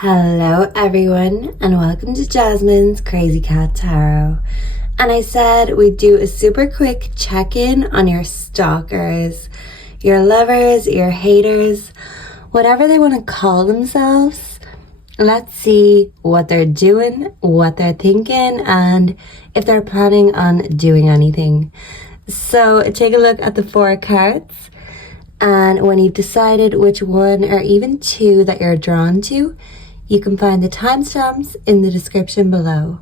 Hello everyone and welcome to Jasmine's Crazy Cat Tarot. And I said we'd do a super quick check-in on your stalkers, your lovers, your haters, whatever they want to call themselves. Let's see what they're doing, what they're thinking, and if they're planning on doing anything. So take a look at the 4 cards, and when you've decided which one or even 2 that you're drawn to, you can find the timestamps in the description below.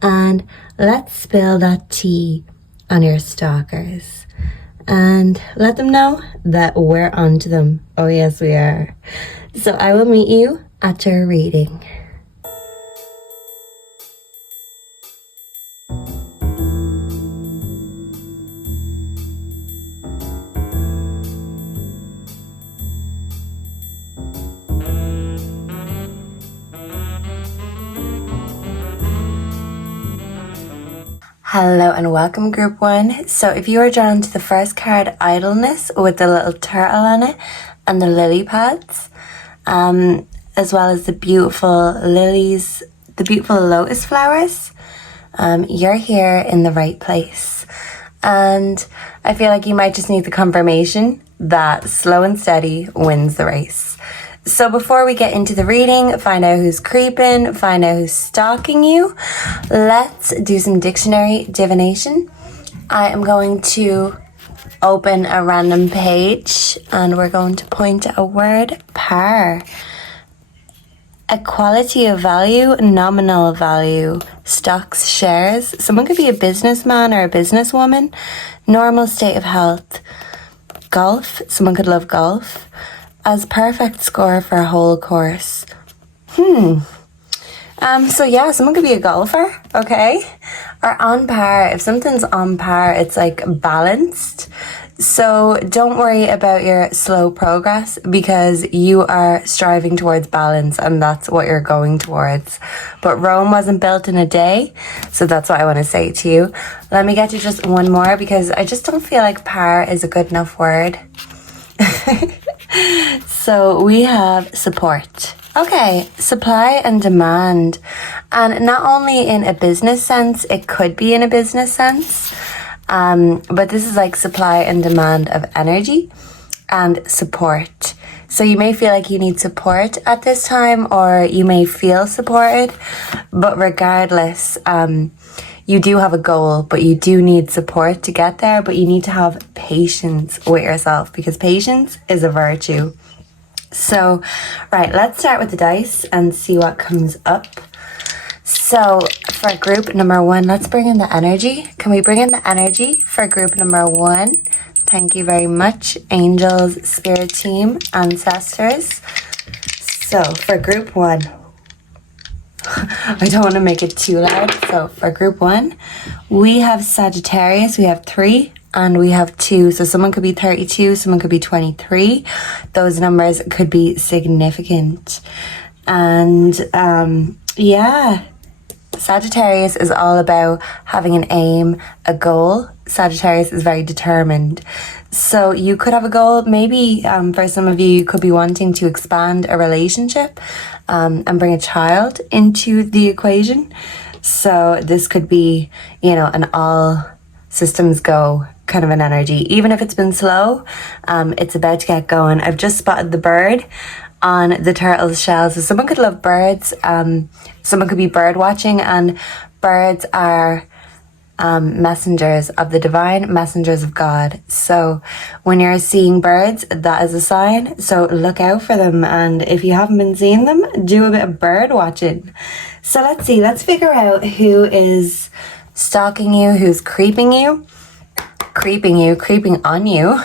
And let's spill that tea on your stalkers and let them know that we're onto them. Oh yes, we are. So I will meet you at your reading. Hello and welcome group 1. So if you are drawn to the first card, Idleness, with the little turtle on it and the lily pads, as well as the beautiful lilies, the beautiful lotus flowers, you're here in the right place. And I feel like you might just need the confirmation that slow and steady wins the race. So before we get into the reading, find out who's creeping, find out who's stalking you, let's do some dictionary divination. I am going to open a random page and we're going to point at a word, par. Equality of value, nominal value, stocks, shares. Someone could be a businessman or a businesswoman. Normal state of health. Golf, someone could love golf. As perfect score for a whole course. So yeah, someone could be a golfer, okay? Or on par. If something's on par, it's like balanced. So don't worry about your slow progress because you are striving towards balance and that's what you're going towards. But Rome wasn't built in a day, so that's what I want to say to you. Let me get you just one more because I just don't feel like par is a good enough word. So we have support. Okay, supply and demand. And not only in a business sense, it could be in a business sense. But this is like supply and demand of energy and support. So you may feel like you need support at this time or you may feel supported. But regardless, you do have a goal, but you do need support to get there, but you need to have patience with yourself because patience is a virtue. So, right, let's start with the dice and see what comes up. So, for group number 1, let's bring in the energy. Can we bring in the energy for group number 1? Thank you very much, angels, spirit team, ancestors. So, for group 1, I don't want to make it too loud. So for group 1, we have Sagittarius, we have 3 and we have 2. So someone could be 32, someone could be 23. Those numbers could be significant. And yeah, Sagittarius is all about having an aim, a goal. Sagittarius is very determined. So you could have a goal. Maybe for some of you, you could be wanting to expand a relationship and bring a child into the equation. So this could be, you know, an all systems go kind of an energy. Even if it's been slow, it's about to get going. I've just spotted the bird on the turtle's shell. So someone could love birds. Someone could be bird watching, and birds are messengers of the divine, messengers of God. So when you're seeing birds, that is a sign. So look out for them. And if you haven't been seeing them, do a bit of bird watching. So let's see, let's figure out who is stalking you, who's creeping on you.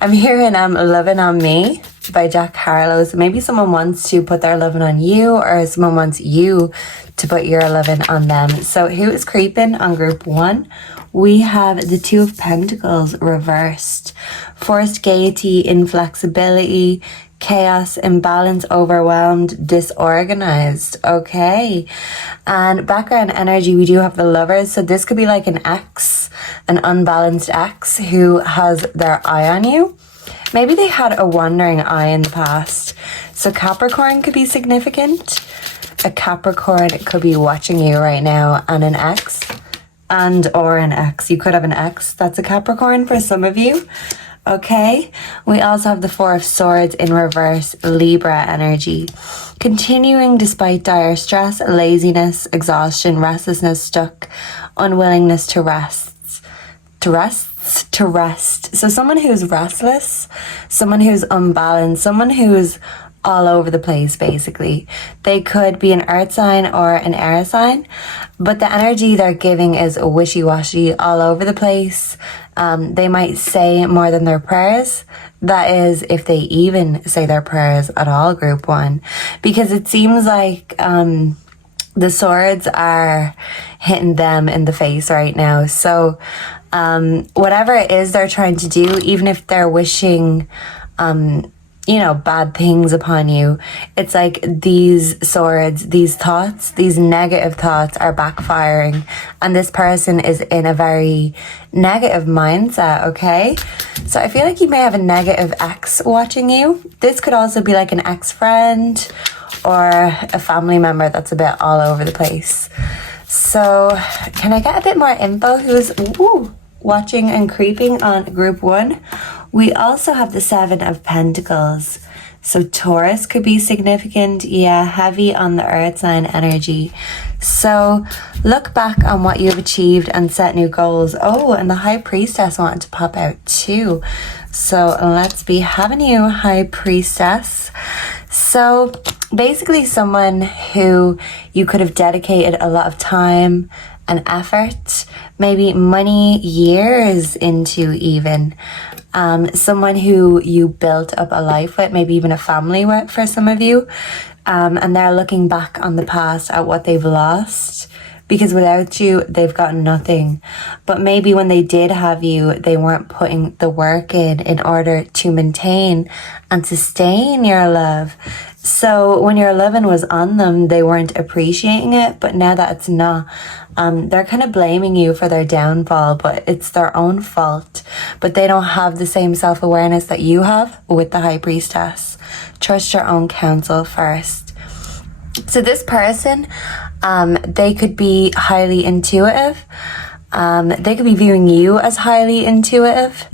I'm hearing Loving on Me by Jack Harlow. So maybe someone wants to put their loving on you, or someone wants you to put your loving on them. So who is creeping on group 1? We have the 2 of Pentacles reversed. Forced gaiety, inflexibility, chaos, imbalance, overwhelmed, disorganized. Okay. And background energy, we do have the Lovers. So this could be like an ex, an unbalanced ex who has their eye on you. Maybe they had a wandering eye in the past. So Capricorn could be significant. A Capricorn could be watching you right now, and an ex. Or an ex. You could have an ex that's a Capricorn for some of you. Okay. We also have the Four of Swords in reverse, Libra energy. Continuing despite dire stress, laziness, exhaustion, restlessness, stuck, unwillingness to rest. To rest. So someone who's restless, someone who's unbalanced, someone who's all over the place, basically. They could be an earth sign or an air sign, but the energy they're giving is wishy-washy, all over the place. They might say more than their prayers. That is, if they even say their prayers at all, group one. Because it seems like the swords are hitting them in the face right now. So whatever it is they're trying to do, even if they're wishing bad things upon you, it's like these swords, these thoughts, these negative thoughts are backfiring, and this person is in a very negative mindset. Okay, so I feel like you may have a negative ex watching you. This could also be like an ex-friend or a family member that's a bit all over the place. So can I get a bit more info? Who's watching and creeping on group one? We also have the Seven of Pentacles. So Taurus could be significant. Yeah, heavy on the earth sign energy. So look back on what you've achieved and set new goals. Oh, and the High Priestess wanted to pop out too. So let's be having you, High Priestess. So basically someone who you could have dedicated a lot of time and effort, maybe money, years into even. Someone who you built up a life with, maybe even a family with for some of you. And they're looking back on the past at what they've lost, because without you, they've got nothing. But maybe when they did have you, they weren't putting the work in order to maintain and sustain your love. So when your loving was on them, they weren't appreciating it. But now that it's not, they're kind of blaming you for their downfall, but it's their own fault. But they don't have the same self-awareness that you have with the High Priestess. Trust your own counsel first. So this person, they could be highly intuitive. They could be viewing you as highly intuitive,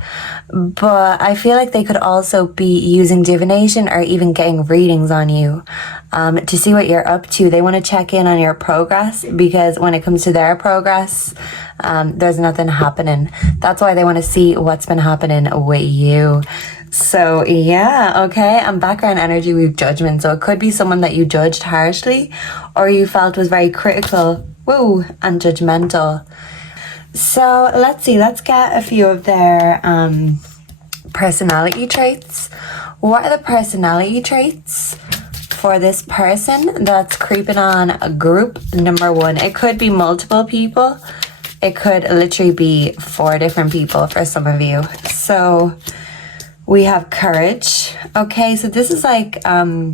but I feel like they could also be using divination or even getting readings on you to see what you're up to. They want to check in on your progress, because when it comes to their progress, there's nothing happening. That's why they want to see what's been happening with you. So yeah, okay. And background energy, we have judgment. So it could be someone that you judged harshly or you felt was very critical, and judgmental. So let's see, let's get a few of their personality traits. What are the personality traits for this person that's creeping on group number one? It could be multiple people. It could literally be 4 different people for some of you. So we have courage. Okay, so this is like a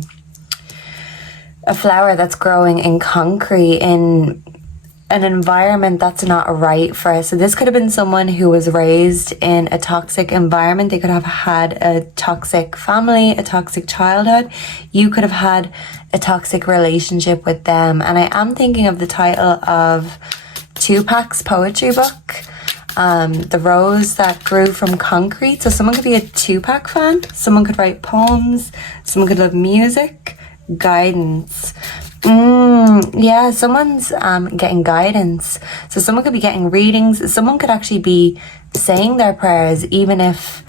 flower that's growing in concrete in an environment that's not right for us. So this could have been someone who was raised in a toxic environment. They could have had a toxic family, a toxic childhood. You could have had a toxic relationship with them. And I am thinking of the title of Tupac's poetry book, The Rose That Grew from Concrete. So someone could be a Tupac fan. Someone could write poems. Someone could love music. Guidance. Yeah, someone's getting guidance. So someone could be getting readings. Someone could actually be saying their prayers, even if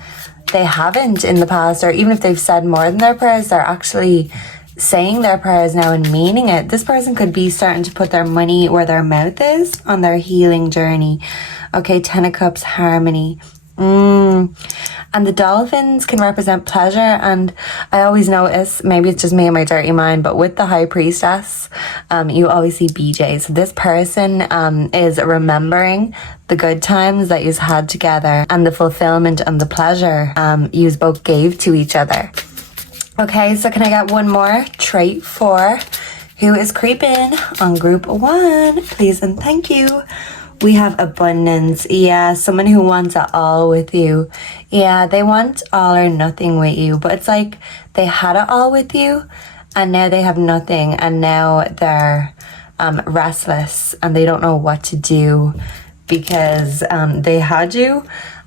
they haven't in the past, or even if they've said more than their prayers, they're actually saying their prayers now and meaning it. This person could be starting to put their money where their mouth is on their healing journey. Okay, 10 of Cups, harmony. And the dolphins can represent pleasure. And I always notice, maybe it's just me and my dirty mind, but with the High Priestess, you always see BJs. This person is remembering the good times that you've had together and the fulfillment and the pleasure you both gave to each other. Okay, so can I get one more trait for who is creeping on group one? Please and thank you. We have abundance. Yeah, someone who wants it all with you. Yeah, they want all or nothing with you, but it's like they had it all with you and now they have nothing, and now they're restless and they don't know what to do because they had you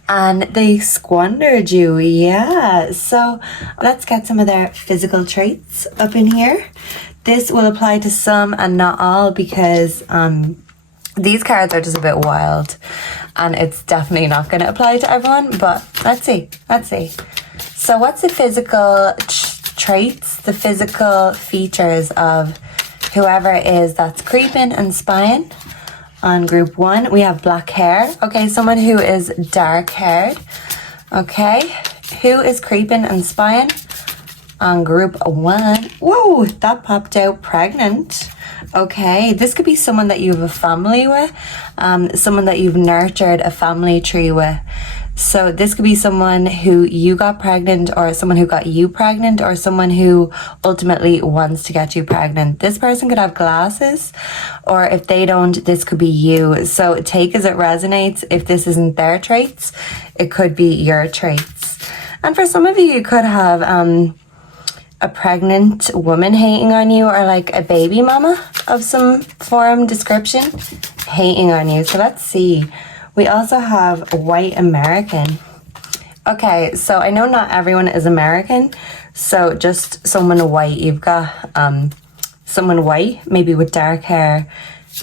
and they squandered you. Yeah, so let's get some of their physical traits up in here. This will apply to some and not all because these cards are just a bit wild and it's definitely not going to apply to everyone, but let's see. So what's the physical traits, the physical features of whoever it is that's creeping and spying? On group 1, we have black hair. Okay, someone who is dark haired. Okay, who is creeping and spying? On group 1, whoa, that popped out, pregnant. Okay, this could be someone that you have a family with, someone that you've nurtured a family tree with. So this could be someone who you got pregnant, or someone who got you pregnant, or someone who ultimately wants to get you pregnant. This person could have glasses, or if they don't, this could be you. So take as it resonates. If this isn't their traits, it could be your traits. And for some of you, you could have a pregnant woman hating on you, or like a baby mama of some form, description, hating on you. So let's see. We also have white American. Okay, so I know not everyone is American, so just someone white. You've got someone white, maybe with dark hair,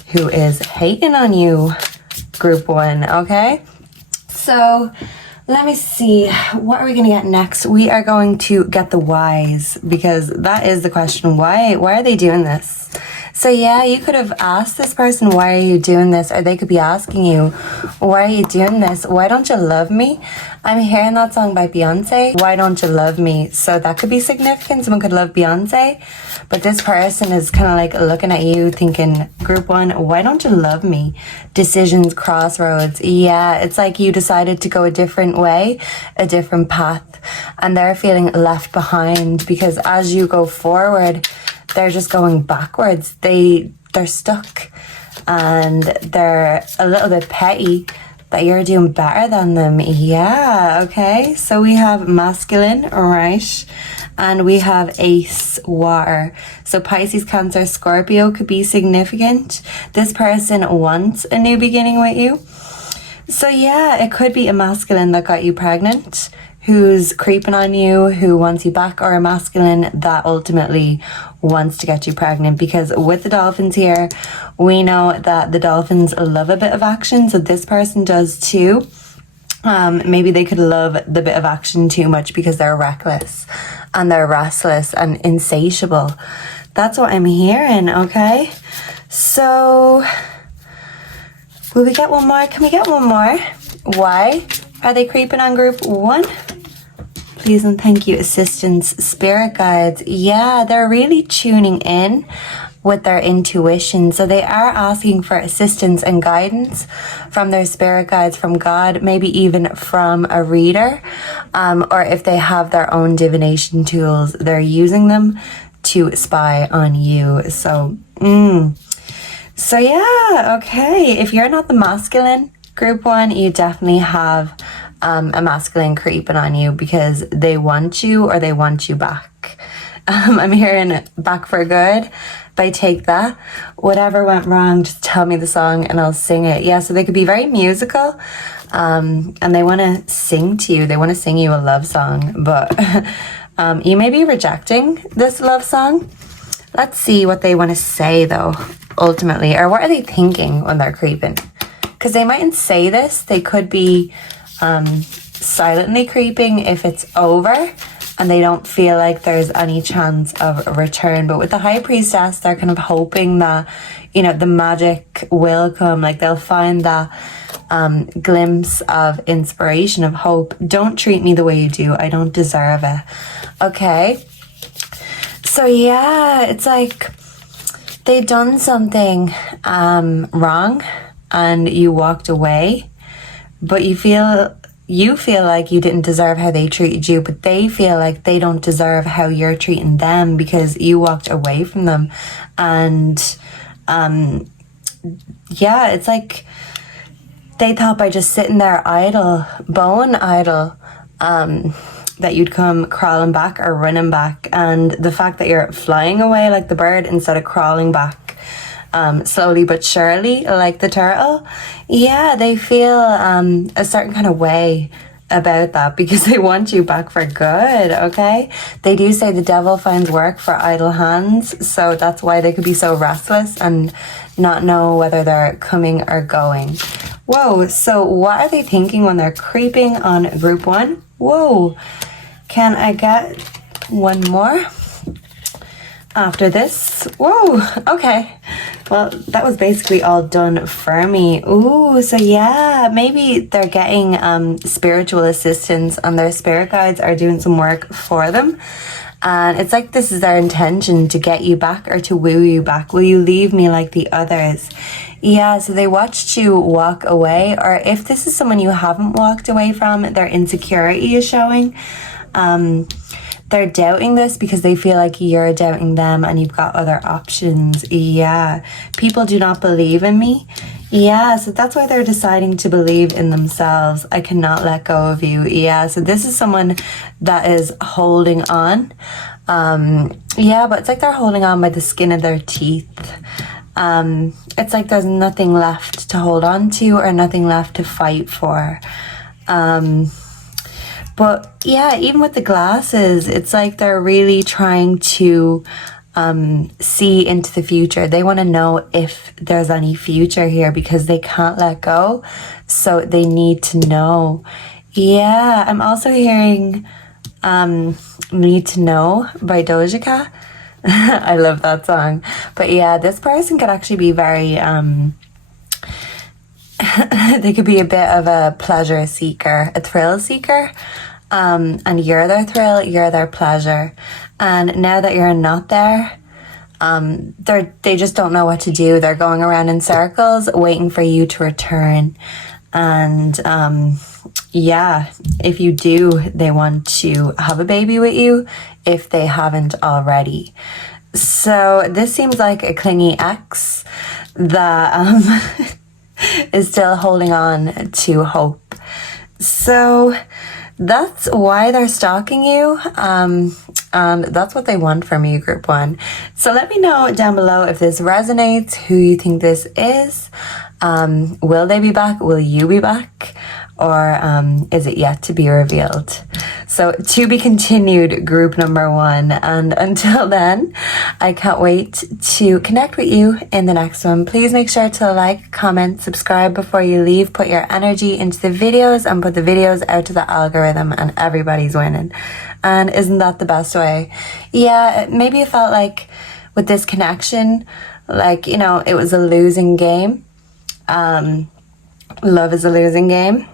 who is hating on you, group 1, okay? So let me see, what are we going to get next? We are going to get the whys, because that is the question. Why are they doing this? So yeah, you could have asked this person, why are you doing this? Or they could be asking you, why are you doing this? Why don't you love me? I'm hearing that song by Beyonce, Why Don't You Love Me? So that could be significant. Someone could love Beyonce, but this person is kind of like looking at you thinking, group 1, why don't you love me? Decisions, crossroads. Yeah, it's like you decided to go a different way, a different path, and they're feeling left behind because as you go forward, they're just going backwards. They're stuck and they're a little bit petty that you're doing better than them. Yeah, okay. So we have masculine, right? And we have ace, water. So Pisces, Cancer, Scorpio could be significant. This person wants a new beginning with you. So yeah, it could be a masculine that got you pregnant, who's creeping on you, who wants you back, or a masculine that ultimately wants to get you pregnant. Because with the dolphins here, we know that the dolphins love a bit of action, so this person does too. Maybe they could love the bit of action too much because they're reckless and they're restless and insatiable. That's what I'm hearing, okay? So will we get one more? Can we get one more? Why are they creeping on group 1? Please and thank you, assistants, spirit guides. Yeah, they're really tuning in with their intuition. So they are asking for assistance and guidance from their spirit guides, from God, maybe even from a reader. Or if they have their own divination tools, they're using them to spy on you. So, so yeah, okay. If you're not the masculine, group 1, you definitely have a masculine creeping on you because they want you or they want you back. I'm hearing back for good by Take That. Whatever went wrong, just tell me the song and I'll sing it. Yeah, so they could be very musical and they want to sing to you. They want to sing you a love song, but you may be rejecting this love song. Let's see what they want to say though, ultimately, or what are they thinking when they're creeping? Because they mightn't say this. They could be silently creeping if it's over and they don't feel like there's any chance of a return. But with the High Priestess, they're kind of hoping that, you know, the magic will come. Like they'll find that glimpse of inspiration, of hope. Don't treat me the way you do. I don't deserve it. Okay. So yeah, it's like they done something wrong and you walked away, but you feel like you didn't deserve how they treated you, but they feel like they don't deserve how you're treating them because you walked away from them. And yeah, it's like they thought by just sitting there idle, bone idle, that you'd come crawling back or running back. And the fact that you're flying away like the bird instead of crawling back slowly but surely like the turtle, yeah, they feel a certain kind of way about that because they want you back for good. Okay, they do say the devil finds work for idle hands, so that's why they could be so restless and not know whether they're coming or going. Whoa, so what are they thinking when they're creeping on group 1? Whoa, can I get one more after this? Whoa, okay. Well, that was basically all done for me. Ooh, so yeah, maybe they're getting spiritual assistance and their spirit guides are doing some work for them. And it's like this is their intention, to get you back or to woo you back. Will you leave me like the others? Yeah, so they watched you walk away, or if this is someone you haven't walked away from, their insecurity is showing. They're doubting this because they feel like you're doubting them and you've got other options. Yeah, people do not believe in me. Yeah, so that's why they're deciding to believe in themselves. I cannot let go of you. Yeah, so this is someone that is holding on. Yeah, but it's like they're holding on by the skin of their teeth. It's like there's nothing left to hold on to or nothing left to fight for. But yeah, even with the glasses, it's like they're really trying to see into the future. They want to know if there's any future here because they can't let go. So they need to know. Yeah, I'm also hearing Need to Know by Doja Cat. I love that song. But yeah, this person could actually be very... they could be a bit of a pleasure seeker, a thrill seeker. And you're their thrill, you're their pleasure. And now that you're not there, they just don't know what to do. They're going around in circles waiting for you to return. And yeah, if you do, they want to have a baby with you if they haven't already. So this seems like a clingy ex that is still holding on to hope. So that's why they're stalking you, and that's what they want from you, group 1. So let me know down below if this resonates, who you think this is. Will they be back? Will you be back? Or is it yet to be revealed? So to be continued, group number 1. And until then, I can't wait to connect with you in the next one. Please make sure to like, comment, subscribe before you leave. Put your energy into the videos and put the videos out to the algorithm, and everybody's winning. And isn't that the best way? Yeah, maybe it felt like with this connection, like, you know, it was a losing game. Love is a losing game.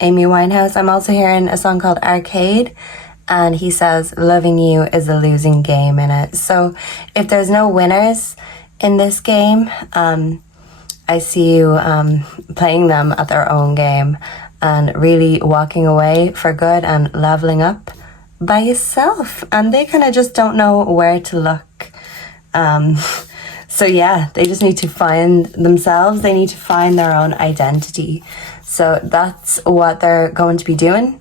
Amy Winehouse. I'm also hearing a song called Arcade, and he says loving you is a losing game in it. So if there's no winners in this game, I see you playing them at their own game and really walking away for good and leveling up by yourself. And they kind of just don't know where to look. So yeah, they just need to find themselves. They need to find their own identity. So that's what they're going to be doing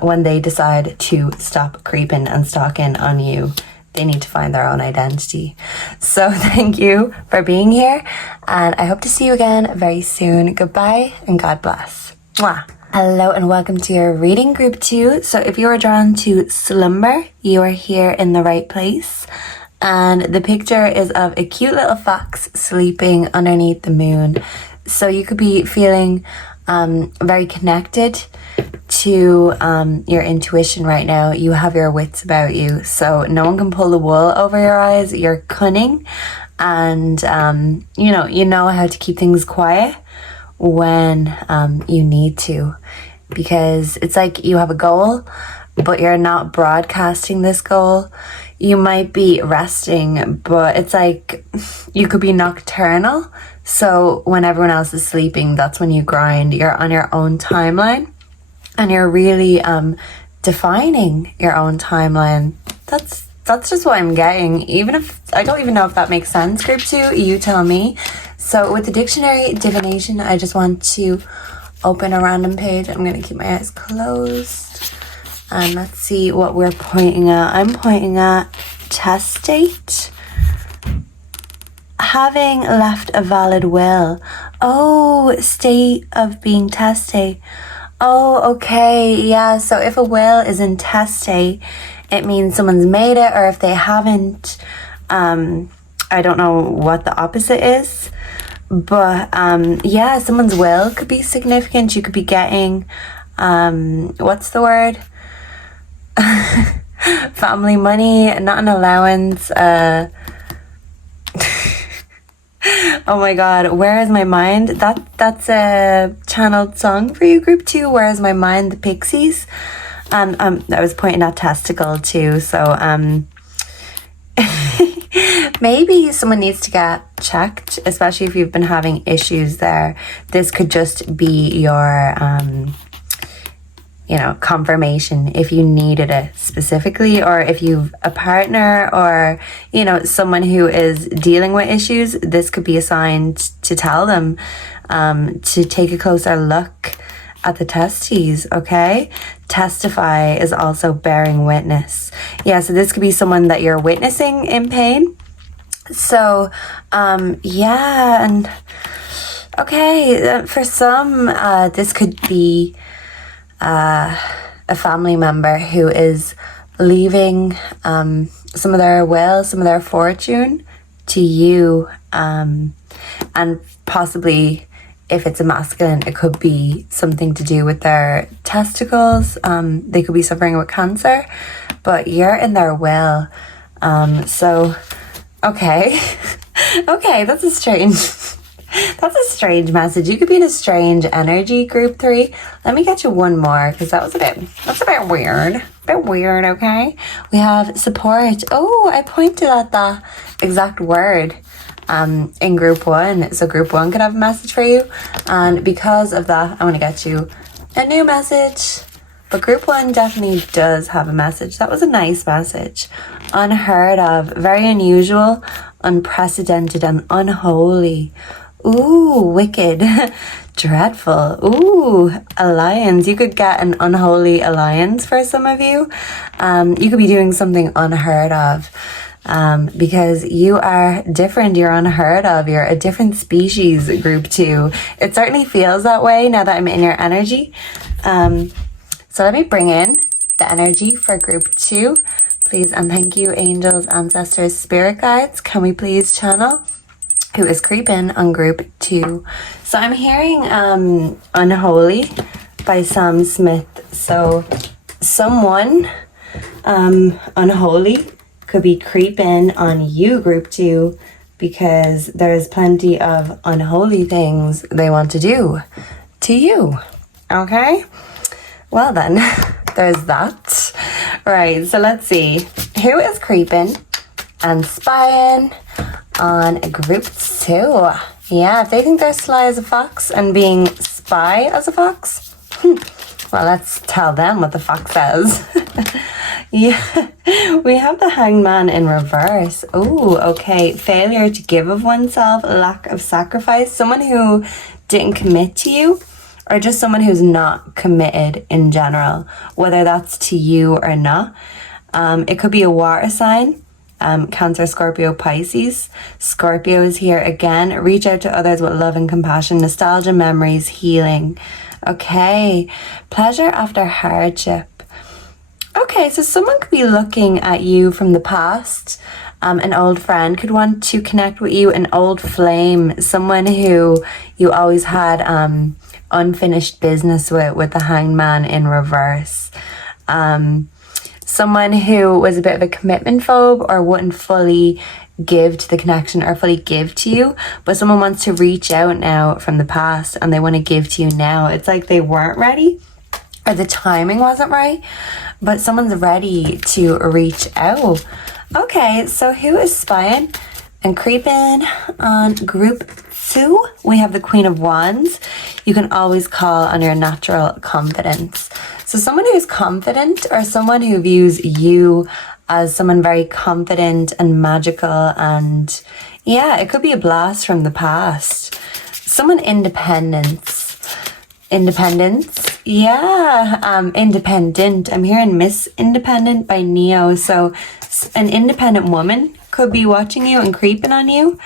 when they decide to stop creeping and stalking on you. They need to find their own identity. So thank you for being here, and I hope to see you again very soon. Goodbye and God bless. Mwah. Hello and welcome to your reading, group 2. So if you are drawn to slumber, you are here in the right place. And the picture is of a cute little fox sleeping underneath the moon. So you could be feeling very connected to your intuition right now. You have your wits about you, so no one can pull the wool over your eyes. You're cunning, and you know how to keep things quiet when you need to, because it's like you have a goal, but you're not broadcasting this goal. You might be resting, but it's like you could be nocturnal. So when everyone else is sleeping, that's when you grind. You're on your own timeline, and you're really defining your own timeline. That's just what I'm getting. Even if I don't even know if that makes sense, group 2, you tell me. So with the dictionary divination, I just want to open a random page. I'm going to keep my eyes closed. And let's see what we're pointing at. I'm pointing at testate. Having left a valid will. Oh, state of being testate. Oh, okay. Yeah, so if a will is intestate, it means someone's made it, or if they haven't, I don't know what the opposite is. But yeah, someone's will could be significant. You could be getting, what's the word? Family money, not an allowance. Oh my god, Where Is My Mind? That's a channeled song for you, group 2. Where Is My Mind, the Pixies. I was pointing at testicle too, so maybe someone needs to get checked, especially if you've been having issues there. This could just be your confirmation if you needed it specifically, or if you've a partner or, someone who is dealing with issues. This could be a sign to tell them to take a closer look at the testes, okay? Testify is also bearing witness. Yeah, so this could be someone that you're witnessing in pain. So, yeah, and okay, for some, this could be a family member who is leaving some of their will, some of their fortune to you, and possibly if it's a masculine, it could be something to do with their testicles. They could be suffering with cancer, but you're in their will. So, okay. Okay, that's a strange message. You could be in a strange energy, group 3. Let me get you one more, because that's a bit weird. A bit weird, okay? We have support. Oh, I pointed at that exact word in group 1. So group 1 could have a message for you. And because of that, I want to get you a new message. But group 1 definitely does have a message. That was a nice message. Unheard of, very unusual, unprecedented, and unholy. Ooh, wicked, dreadful. Ooh, alliance. You could get an unholy alliance for some of you. You could be doing something unheard of because you are different. You're unheard of. You're a different species, group 2. It certainly feels that way now that I'm in your energy. So let me bring in the energy for group 2. Please and thank you, angels, ancestors, spirit guides. Can we please channel who is creeping on group 2? So I'm hearing Unholy by Sam Smith. So someone unholy could be creeping on you, group 2, because there's plenty of unholy things they want to do to you. Okay? Well then, there's that. Right, so let's see. Who is creeping and spying on group 2? Yeah, if they think they're sly as a fox and being spy as a fox, well, let's tell them what the fox says. Yeah, we have the Hanged Man in reverse. Oh, okay. Failure to give of oneself, lack of sacrifice, someone who didn't commit to you, or just someone who's not committed in general, whether that's to you or not. It could be a water sign. Cancer, Scorpio, Pisces. Scorpio is here again. Reach out to others with love and compassion, nostalgia, memories, healing. Okay. Pleasure after hardship. Okay, so someone could be looking at you from the past. An old friend could want to connect with you, an old flame, someone who you always had unfinished business with the Hanged Man in reverse. Someone who was a bit of a commitment phobe or wouldn't fully give to the connection or fully give to you, but someone wants to reach out now from the past and they want to give to you now. It's like they weren't ready or the timing wasn't right, but someone's ready to reach out. Okay, so who is spying and creeping on group 2? We have the Queen of Wands. You can always call on your natural confidence. So someone who's confident or someone who views you as someone very confident and magical, and yeah, it could be a blast from the past. Someone independence, yeah, independent. I'm hearing Miss Independent by Neo. So an independent woman could be watching you and creeping on you.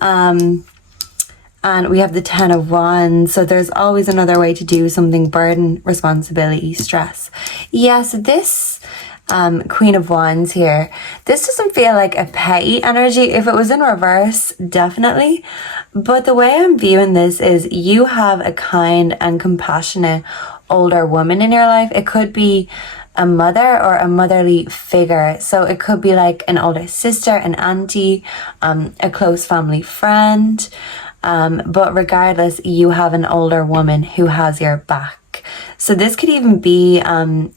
And we have the 10 of Wands. So there's always another way to do something: burden, responsibility, stress. Yeah, so this Queen of Wands here, this doesn't feel like a petty energy. If it was in reverse, definitely. But the way I'm viewing this is you have a kind and compassionate older woman in your life. It could be a mother or a motherly figure. So it could be like an older sister, an auntie, a close family friend. But regardless, you have an older woman who has your back. So this could even be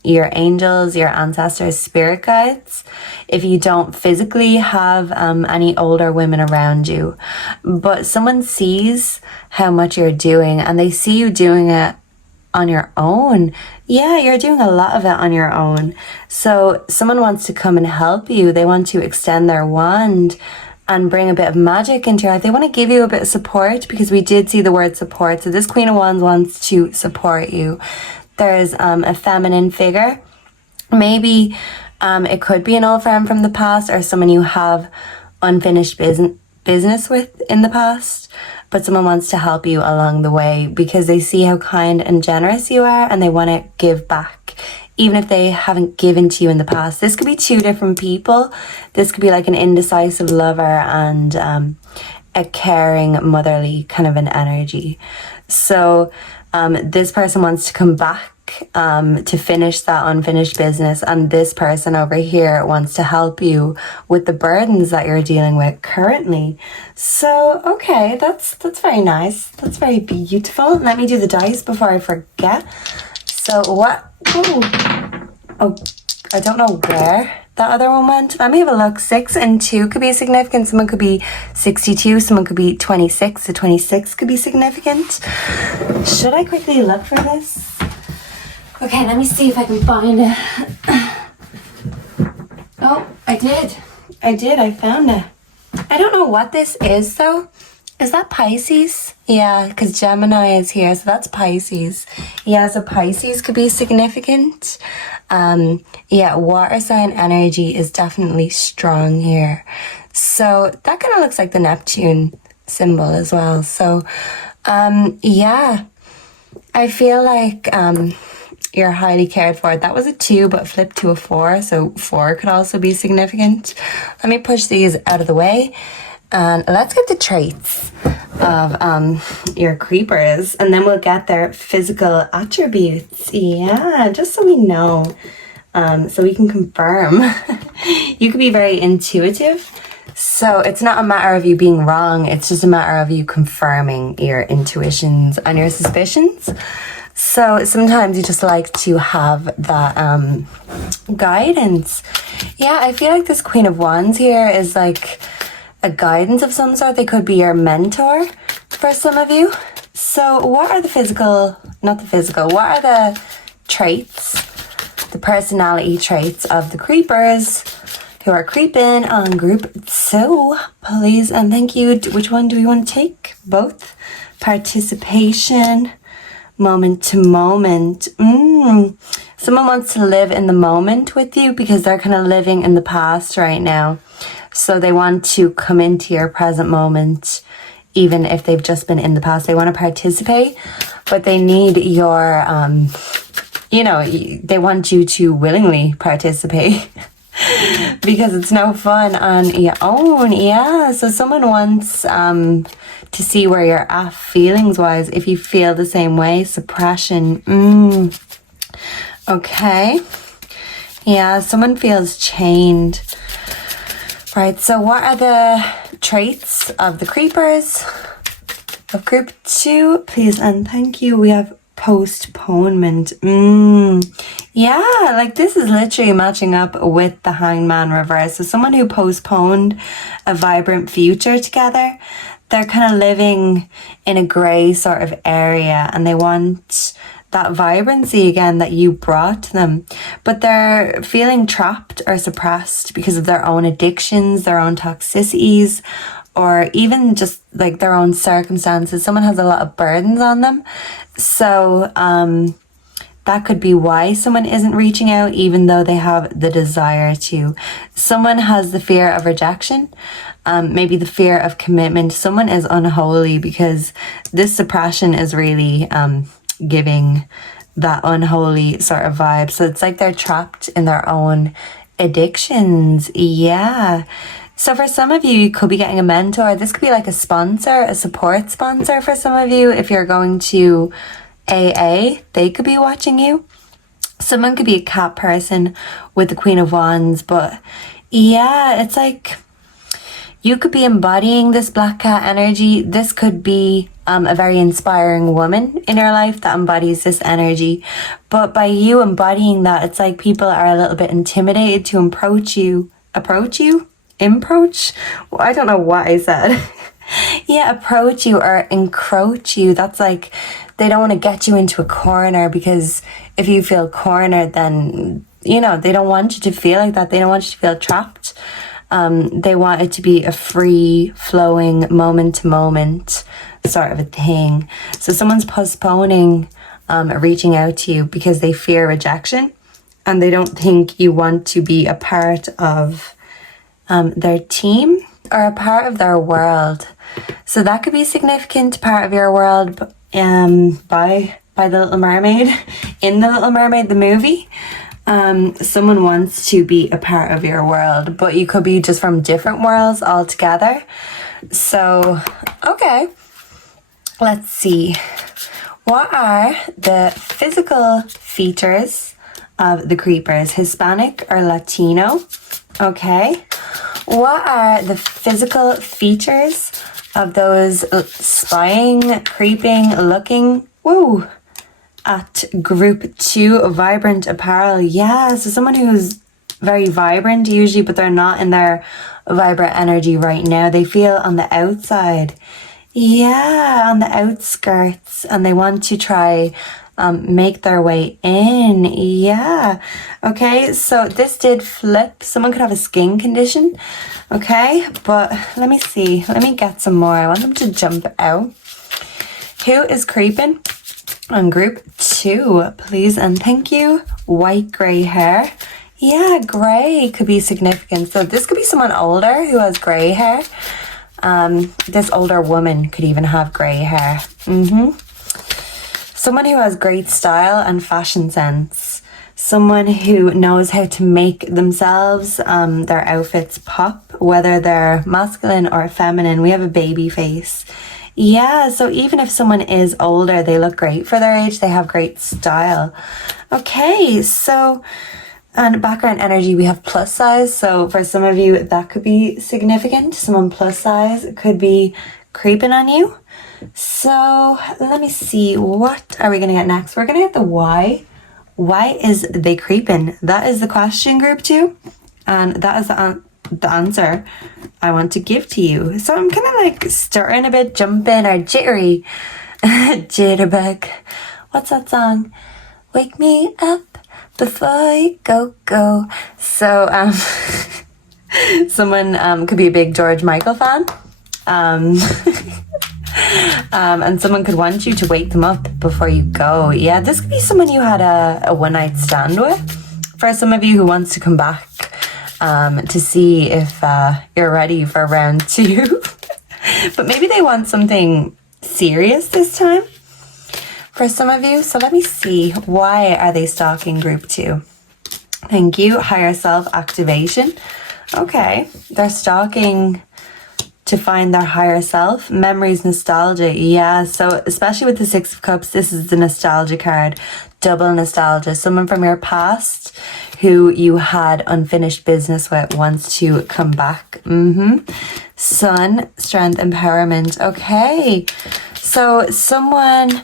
your angels, your ancestors, spirit guides, if you don't physically have any older women around you. But someone sees how much you're doing, and they see you doing it on your own. Yeah, you're doing a lot of it on your own. So someone wants to come and help you. They want to extend their wand and bring a bit of magic into your life. They want to give you a bit of support, because we did see the word support. So this Queen of Wands wants to support you. There's a feminine figure. Maybe it could be an old friend from the past, or someone you have unfinished business with in the past. But someone wants to help you along the way because they see how kind and generous you are, and they want to give back, even if they haven't given to you in the past. This could be two different people. This could be like an indecisive lover and a caring, motherly kind of an energy. So this person wants to come back to finish that unfinished business, and this person over here wants to help you with the burdens that you're dealing with currently. So okay, that's very nice. That's very beautiful. Let me do the dice before I forget. So what? Oh, I don't know where that other one went. Let me have a look. 6 and 2 could be significant. Someone could be 62. Someone could be 26. So 26 could be significant. Should I quickly look for this? Okay, let me see if I can find it. Oh, I did. I found it. I don't know what this is though. Is that Pisces? Yeah, because Gemini is here, so that's Pisces. Yeah, so Pisces could be significant. Yeah, water sign energy is definitely strong here. So that kind of looks like the Neptune symbol as well. So, yeah, I feel like you're highly cared for. That was a 2, but flipped to a 4. So 4 could also be significant. Let me push these out of the way. And let's get the traits of your creepers, and then we'll get their physical attributes. Yeah, just so we know, so we can confirm. You could be very intuitive. So it's not a matter of you being wrong. It's just a matter of you confirming your intuitions and your suspicions. So sometimes you just like to have that guidance. Yeah, I feel like this Queen of Wands here is like a guidance of some sort. They could be your mentor for some of you. So what are what are the traits, the personality traits of the creepers who are creeping on group 2, please? And thank you. Which one do we want to take? Both. Participation, moment to moment. Someone wants to live in the moment with you because they're kind of living in the past right now. So they want to come into your present moment, even if they've just been in the past. They want to participate, but they need your, they want you to willingly participate because it's no fun on your own. Yeah, so someone wants to see where you're at feelings-wise, if you feel the same way. Suppression. Okay. Yeah, someone feels chained. Right, so what are the traits of the creepers of group 2? Please and thank you. We have postponement. Yeah, like this is literally matching up with the Hangman reverse. So someone who postponed a vibrant future together, they're kind of living in a grey sort of area, and they want that vibrancy again that you brought to them, but they're feeling trapped or suppressed because of their own addictions, their own toxicities, or even just like their own circumstances. Someone has a lot of burdens on them. So that could be why someone isn't reaching out, even though they have the desire to. Someone has the fear of rejection, maybe the fear of commitment. Someone is unholy because this suppression is really giving that unholy sort of vibe. So it's like they're trapped in their own addictions. Yeah. So for some of you, you could be getting a mentor. This could be like a sponsor, a support sponsor for some of you. If you're going to AA, they could be watching you. Someone could be a cat person with the Queen of Wands, but yeah, it's like you could be embodying this black cat energy. This could be a very inspiring woman in your life that embodies this energy. But by you embodying that, it's like people are a little bit intimidated to approach you. Well, I don't know what I said. Yeah, approach you or encroach you. That's like they don't want to get you into a corner, because if you feel cornered, then, you know, they don't want you to feel like that. They don't want you to feel trapped. They want it to be a free flowing moment to moment sort of a thing. So someone's postponing reaching out to you because they fear rejection and they don't think you want to be a part of their team or a part of their world. So that could be a significant part of your world by The Little Mermaid. In The Little Mermaid, the movie, someone wants to be a part of your world, but you could be just from different worlds altogether. So, okay, let's see. What are the physical features of the creepers? Hispanic or Latino? Okay. What are the physical features of those spying, creeping, looking, at group 2, vibrant apparel? Yeah, so someone who's very vibrant usually, but they're not in their vibrant energy right now. They feel on the outside. Yeah, on the outskirts, and they want to try make their way in. Yeah. Okay, so this did flip. Someone could have a skin condition. Okay, but let me see. Let me get some more. I want them to jump out. Who is creeping on group 2, please and thank you? White grey hair. Yeah, grey could be significant. So this could be someone older who has grey hair. This older woman could even have grey hair. Someone who has great style and fashion sense. Someone who knows how to make themselves, their outfits pop, whether they're masculine or feminine. We have a baby face. Yeah, so even if someone is older, they look great for their age. They have great style. Okay, so on background energy, we have plus size. So for some of you, that could be significant. Someone plus size could be creeping on you. So let me see, what are we going to get next? We're going to get the why. Why is they creeping? That is the question, group 2. And that is the answer I want to give to you. So I'm kind of like stirring a bit, jumping or jittery. Jitterbug. What's that song? Wake me up before you go. So someone could be a big George Michael fan. And someone could want you to wake them up before you go. Yeah, this could be someone you had a one-night stand with. For some of you who wants to come back to see if you're ready for round 2. But maybe they want something serious this time for some of you. So let me see. Why are they stalking group 2? Thank you. Higher self activation. Okay, they're stalking to find their higher self. Memories, nostalgia. Yeah, so especially with the 6 of Cups, this is the nostalgia card. Double nostalgia. Someone from your past who you had unfinished business with wants to come back. Sun, strength, empowerment. Okay, so someone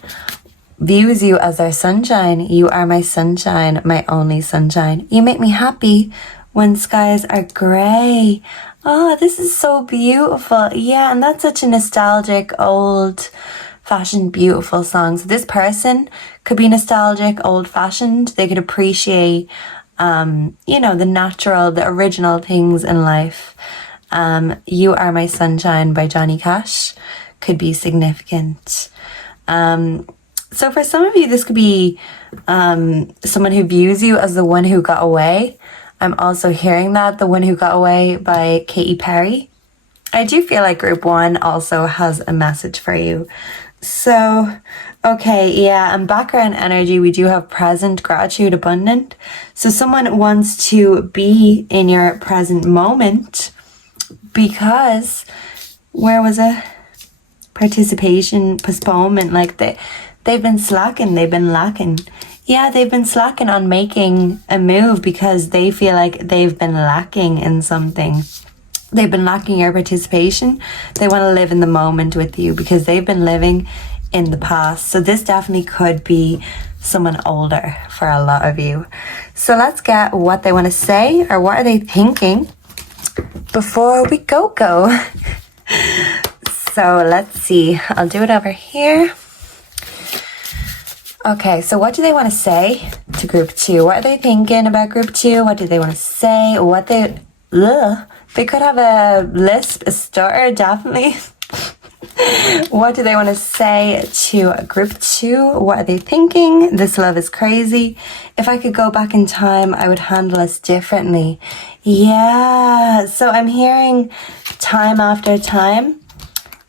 views you as their sunshine. You are my sunshine, my only sunshine. You make me happy when skies are grey. Oh, this is so beautiful. Yeah, and that's such a nostalgic, old fashioned, beautiful songs. This person could be nostalgic, old fashioned. They could appreciate, you know, the natural, the original things in life. You Are My Sunshine by Johnny Cash could be significant. So for some of you, this could be someone who views you as the one who got away. I'm also hearing that, The One Who Got Away by Katy Perry. I do feel like group 1 also has a message for you. So, okay, yeah, and background energy, we do have present, gratitude, abundant. So someone wants to be in your present moment because, where was it? Participation, postponement, like they've been slacking, they've been lacking. Yeah, they've been slacking on making a move because they feel like they've been lacking in something. They've been lacking your participation. They want to live in the moment with you because they've been living in the past. So this definitely could be someone older for a lot of you. So let's get what they want to say, or what are they thinking before we go. So let's see. I'll do it over here. Okay, so what do they want to say to group 2? What are they thinking about group 2? What do they want to say? They could have a lisp, a stutter, definitely. What do they want to say to group 2? What are they thinking? This love is crazy. If I could go back in time, I would handle us differently. Yeah, so I'm hearing Time After Time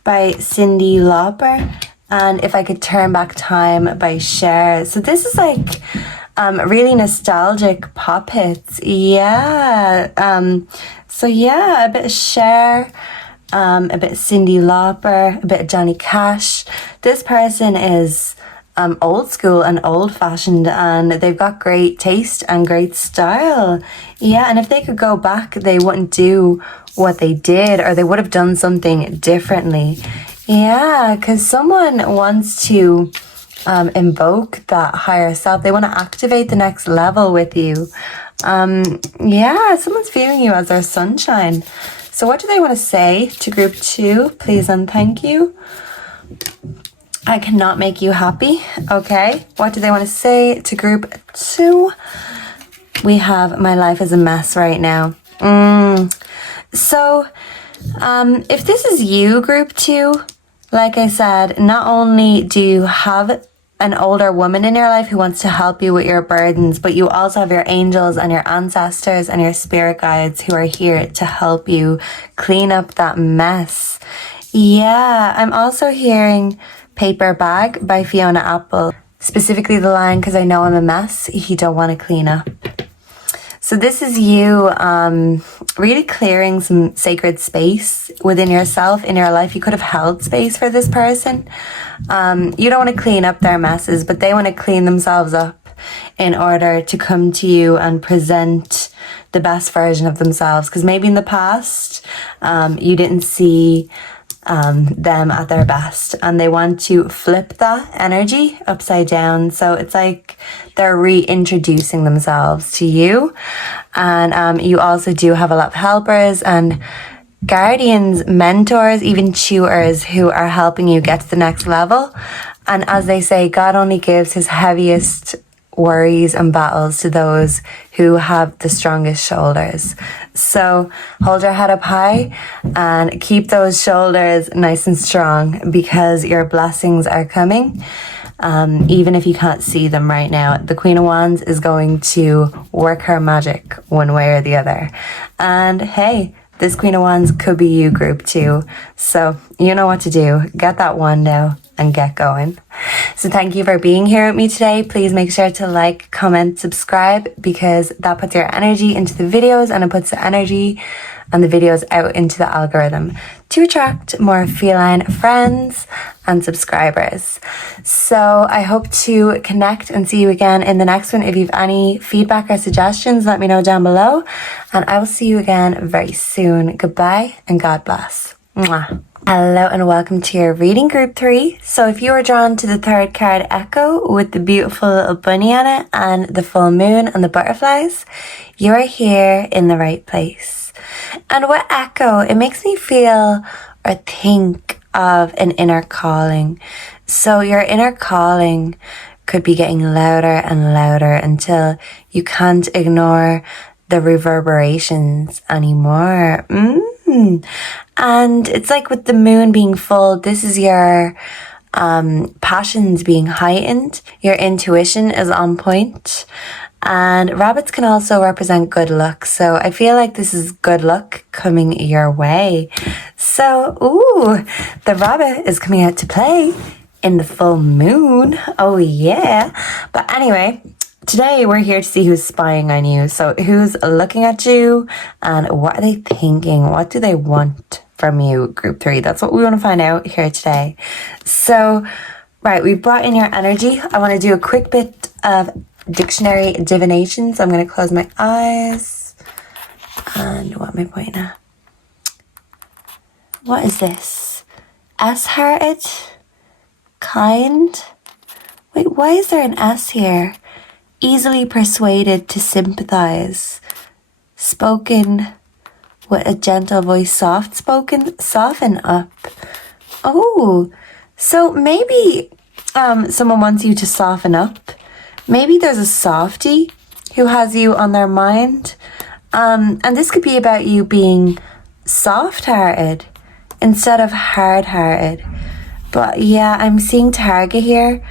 by Cyndi Lauper, and If I Could Turn Back Time by Cher. So this is like really nostalgic pop hits. Yeah. So yeah, a bit of Cher, a bit of Cyndi Lauper, a bit of Johnny Cash. This person is old school and old fashioned, and they've got great taste and great style. Yeah, and if they could go back, they wouldn't do what they did, or they would have done something differently. Yeah, because someone wants to invoke that higher self. They want to activate the next level with you. Yeah, someone's viewing you as their sunshine. So what do they want to say to group 2? Please and thank you. I cannot make you happy. Okay, what do they want to say to group 2? We have My Life is a Mess right now. So if this is you, group 2, like I said, not only do you have an older woman in your life who wants to help you with your burdens, but you also have your angels and your ancestors and your spirit guides who are here to help you clean up that mess. Yeah, I'm also hearing Paper Bag by Fiona Apple, specifically the line, because I know I'm a mess, you don't want to clean up. So this is you really clearing some sacred space within yourself, in your life. You could have held space for this person. You don't want to clean up their messes, but they want to clean themselves up in order to come to you and present the best version of themselves. Because maybe in the past, you didn't see them at their best, and they want to flip that energy upside down. So it's like they're reintroducing themselves to you. And you also do have a lot of helpers and guardians, mentors, even tutors who are helping you get to the next level. And as they say, God only gives his heaviest worries and battles to those who have the strongest shoulders. So hold your head up high and keep those shoulders nice and strong, because your blessings are coming. Even if you can't see them right now, the Queen of Wands is going to work her magic one way or the other. And hey, this Queen of Wands could be you, group 2. So you know what to do. Get that wand out and get going. So thank you for being here with me today. Please make sure to like, comment, subscribe, because that puts your energy into the videos, and it puts the energy and the videos out into the algorithm to attract more feline friends and subscribers. So I hope to connect and see you again in the next one. If you have any feedback or suggestions, let me know down below, and I will see you again very soon. Goodbye and God bless. Mwah. Hello and welcome to your reading, group 3. So if you are drawn to the third card, Echo, with the beautiful little bunny on it and the full moon and the butterflies, you are here in the right place. And with Echo, it makes me feel or think of an inner calling. So your inner calling could be getting louder and louder until you can't ignore the reverberations anymore. And it's like with the moon being full, this is your passions being heightened. Your intuition is on point. And rabbits can also represent good luck. So I feel like this is good luck coming your way. So, ooh, the rabbit is coming out to play in the full moon. Oh, yeah. But anyway, today we're here to see who's spying on you. So who's looking at you and what are they thinking? What do they want from you, group 3? That's what we want to find out here today. So, right, we've brought in your energy. I want to do a quick bit of dictionary divination. So I'm going to close my eyes. And what am I pointing at? What is this? S-hearted? Kind? Wait, why is there an S here? Easily persuaded to sympathize. Spoken with a gentle voice. Soft spoken. Soften up. Oh, so maybe someone wants you to soften up. Maybe there's a softie who has you on their mind. And this could be about you being soft-hearted instead of hard-hearted. But yeah, I'm seeing target here.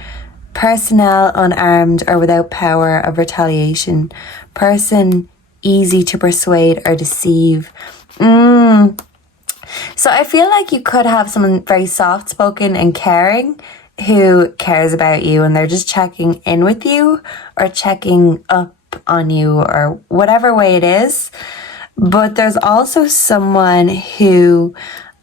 Personnel unarmed or without power of retaliation. Person easy to persuade or deceive. So I feel like you could have someone very soft-spoken and caring who cares about you and they're just checking in with you or checking up on you or whatever way it is. But there's also someone who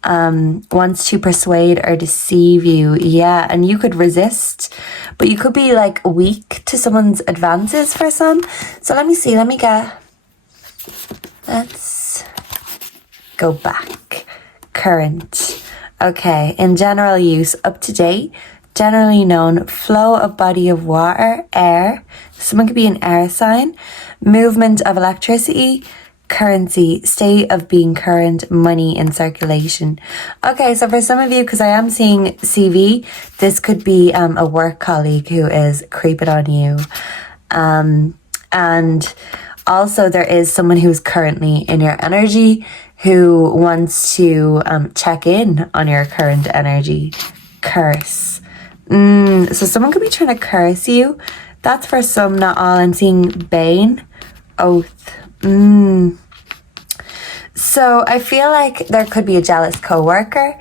wants to persuade or deceive you. Yeah, and you could resist, but you could be like weak to someone's advances for some. So let me see, let's go back. Current. Okay, in general use, up to date, generally known, flow of body of water, air. Someone could be an air sign. Movement of electricity, currency, state of being current, money in circulation. Okay, so for some of you, because I am seeing CV, this could be a work colleague who is creeping on you. And also there is someone who's currently in your energy who wants to check in on your current energy. Curse. So someone could be trying to curse you. That's for some, not all. I'm seeing bane, oath. So I feel like there could be a jealous coworker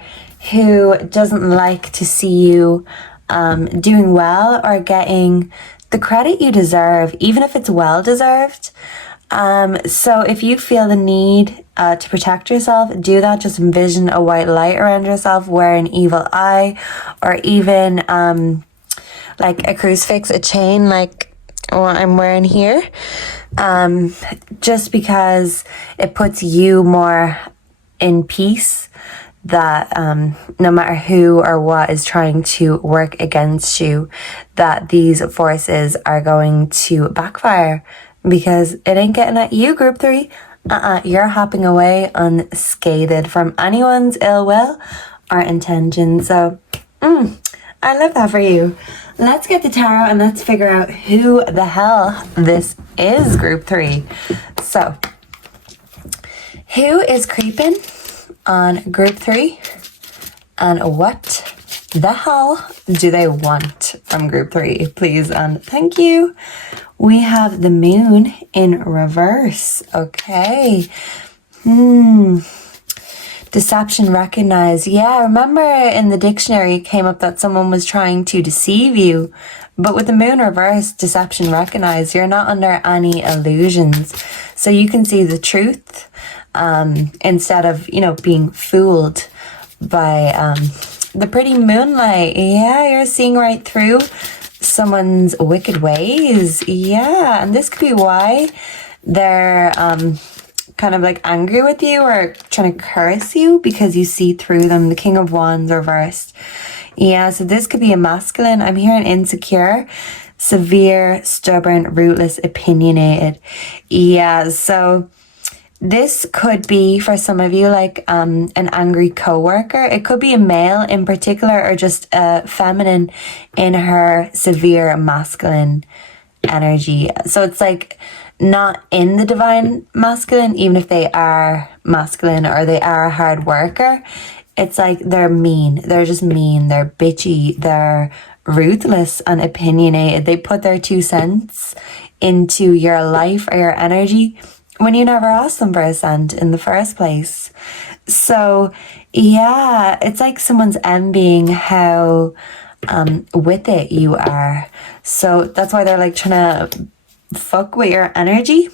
who doesn't like to see you doing well or getting the credit you deserve, even if it's well deserved. So if you feel the need to protect yourself, do that. Just envision a white light around yourself, wear an evil eye, or even like a crucifix, a chain like what I'm wearing here. Just because it puts you more in peace that no matter who or what is trying to work against you, that these forces are going to backfire. Because it ain't getting at you, group 3. You're hopping away unscathed from anyone's ill will or intention. So, I love that for you. Let's get the tarot and let's figure out who the hell this is, group 3. So, who is creeping on group 3? And what the hell do they want from group 3? Please and thank you. We have the moon in reverse. Okay. Deception recognized. Yeah, remember in the dictionary it came up that someone was trying to deceive you. But with the moon reverse, deception recognized. You're not under any illusions. So you can see the truth instead of, being fooled by the pretty moonlight. Yeah, you're seeing right through someone's wicked ways. Yeah, and this could be why they're kind of like angry with you or trying to curse you, because you see through them. The King of Wands reversed. Yeah, so this could be a masculine. I'm hearing insecure, severe, stubborn, rootless, opinionated. Yeah, so This could be for some of you like an angry coworker. It could be a male in particular, or just a feminine in her severe masculine energy. So it's like not in the divine masculine, even if they are masculine or they are a hard worker. It's like they're mean. They're just mean. They're bitchy. They're ruthless and opinionated. They put their 2 cents into your life or your energy when you never asked them for a cent in the first place. So yeah, it's like someone's envying how with it you are. So that's why they're like trying to fuck with your energy,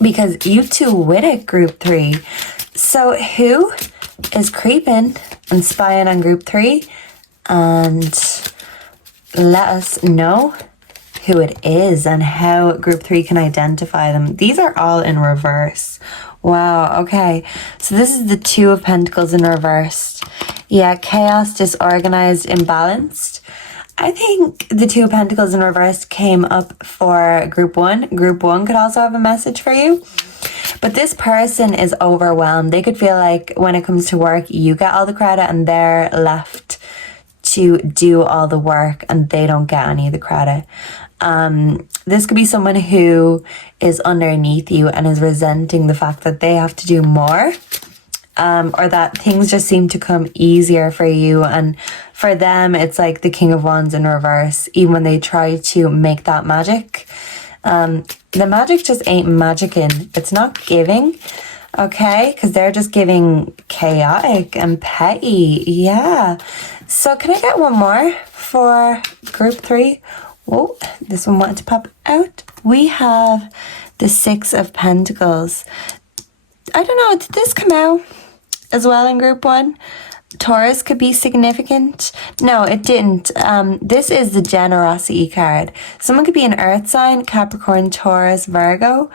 because you two with it, group 3. So who is creeping and spying on group 3? And let us know who it is and how group 3 can identify them. These are all in reverse. Wow, okay. So this is the 2 of Pentacles in reversed. Yeah, chaos, disorganized, imbalanced. I think the 2 of Pentacles in reverse came up for group 1. Group 1 could also have a message for you. But this person is overwhelmed. They could feel like when it comes to work, you get all the credit and they're left to do all the work and they don't get any of the credit. This could be someone who is underneath you and is resenting the fact that they have to do more, or that things just seem to come easier for you. And for them, it's like the King of Wands in reverse, even when they try to make that magic. The magic just ain't magicking. It's not giving, okay? Because they're just giving chaotic and petty. Yeah. So can I get one more for group 3? Whoa, this one wanted to pop out. We have the 6 of Pentacles. I don't know, did this come out as well in group 1? Taurus could be significant. No, it didn't. This is the generosity card. Someone could be an earth sign, Capricorn, Taurus, Virgo,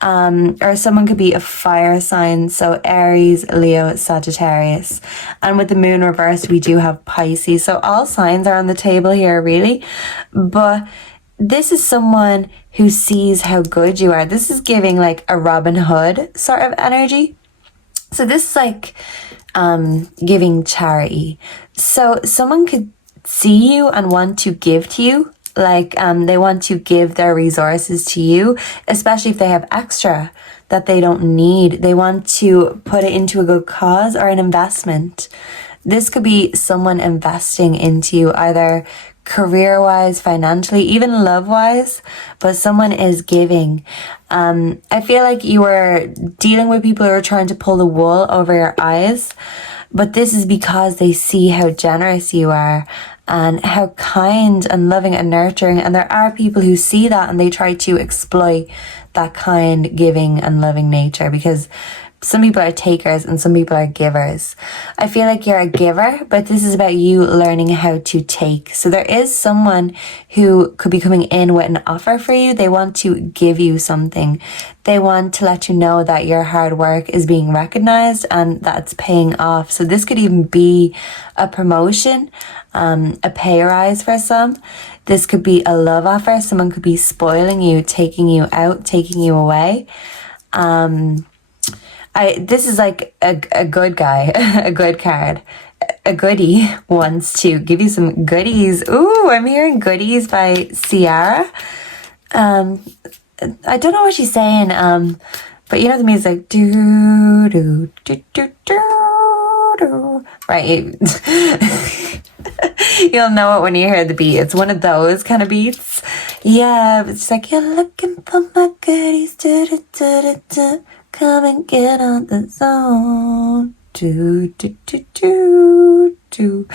or someone could be a fire sign, so Aries, Leo, Sagittarius. And with the moon reversed, we do have Pisces. So all signs are on the table here, really. But this is someone who sees how good you are. This is giving like a Robin Hood sort of energy. So this is like giving charity. So someone could see you and want to give to you, like they want to give their resources to you, especially if they have extra that they don't need. They want to put it into a good cause or an investment. This could be someone investing into you, either career-wise, financially, even love-wise, but someone is giving. I feel like you were dealing with people who are trying to pull the wool over your eyes, but this is because they see how generous you are and how kind and loving and nurturing, and there are people who see that and they try to exploit that kind, giving and loving nature, because some people are takers and some people are givers. I feel like you're a giver, but this is about you learning how to take. So there is someone who could be coming in with an offer for you. They want to give you something. They want to let you know that your hard work is being recognized and that it's paying off. So this could even be a promotion, a pay rise for some. This could be a love offer. Someone could be spoiling you, taking you out, taking you away. This is like a good guy, a good card. A goodie wants to give you some goodies. Ooh, I'm hearing goodies by Ciara. I don't know what she's saying, but you know the music. Do, do, do, do, do, do. Right. You'll know it when you hear the beat. It's one of those kind of beats. Yeah, it's like, you're looking for my goodies. Da, da, da, da, da. Come and get on the zone. Do, do, do, do, do.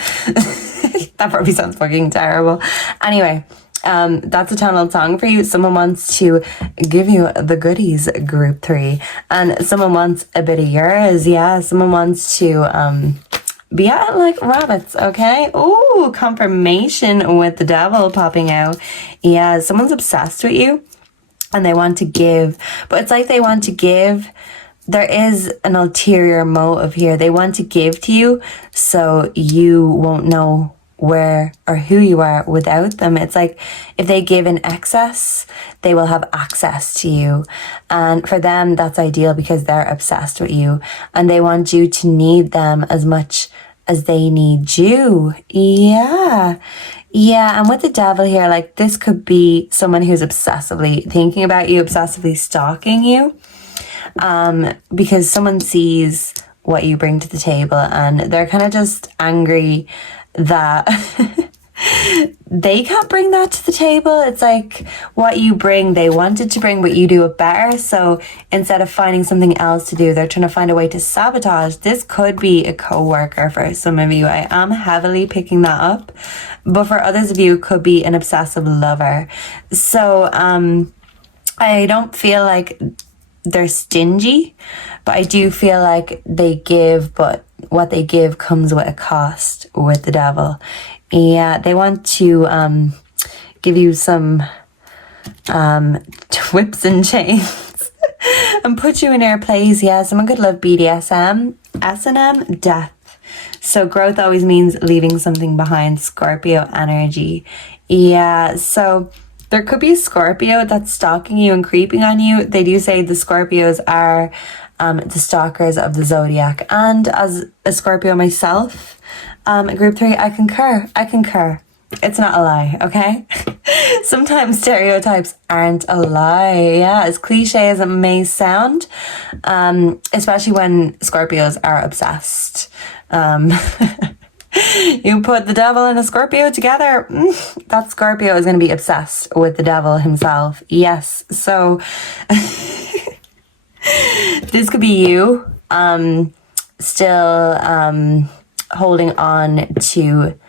That probably sounds fucking terrible. Anyway, that's a channeled song for you. Someone wants to give you the goodies, group 3. And someone wants a bit of yours. Yeah, someone wants to be out like rabbits, okay? Ooh, confirmation with the devil popping out. Yeah, someone's obsessed with you. And they want to give, but it's like they want to give. There is an ulterior motive here. They want to give to you so you won't know where or who you are without them. It's like if they give in excess, they will have access to you. And for them, that's ideal because they're obsessed with you and they want you to need them as much as they need you. Yeah. Yeah. And with the devil here, like this could be someone who's obsessively thinking about you, obsessively stalking you. Because someone sees what you bring to the table and they're kind of just angry that they can't bring that to the table. It's like what you bring, they wanted to bring, but you do it better. So instead of finding something else to do, they're trying to find a way to sabotage. This could be a co-worker for some of you. I am heavily picking that up. But for others of you, it could be an obsessive lover. So I don't feel like they're stingy, but I do feel like they give, but what they give comes with a cost with the devil. Yeah, they want to give you some whips and chains and put you in your place. Yeah, someone could love BDSM, S&M, death. So growth always means leaving something behind. Scorpio energy. Yeah, so there could be a Scorpio that's stalking you and creeping on you. They do say the Scorpios are the stalkers of the zodiac. And as a Scorpio myself, group 3, I concur. It's not a lie, okay? Sometimes stereotypes aren't a lie. Yeah, as cliche as it may sound, especially when Scorpios are obsessed. You put the devil and a Scorpio together, that Scorpio is going to be obsessed with the devil himself. Yes, so this could be you still holding on to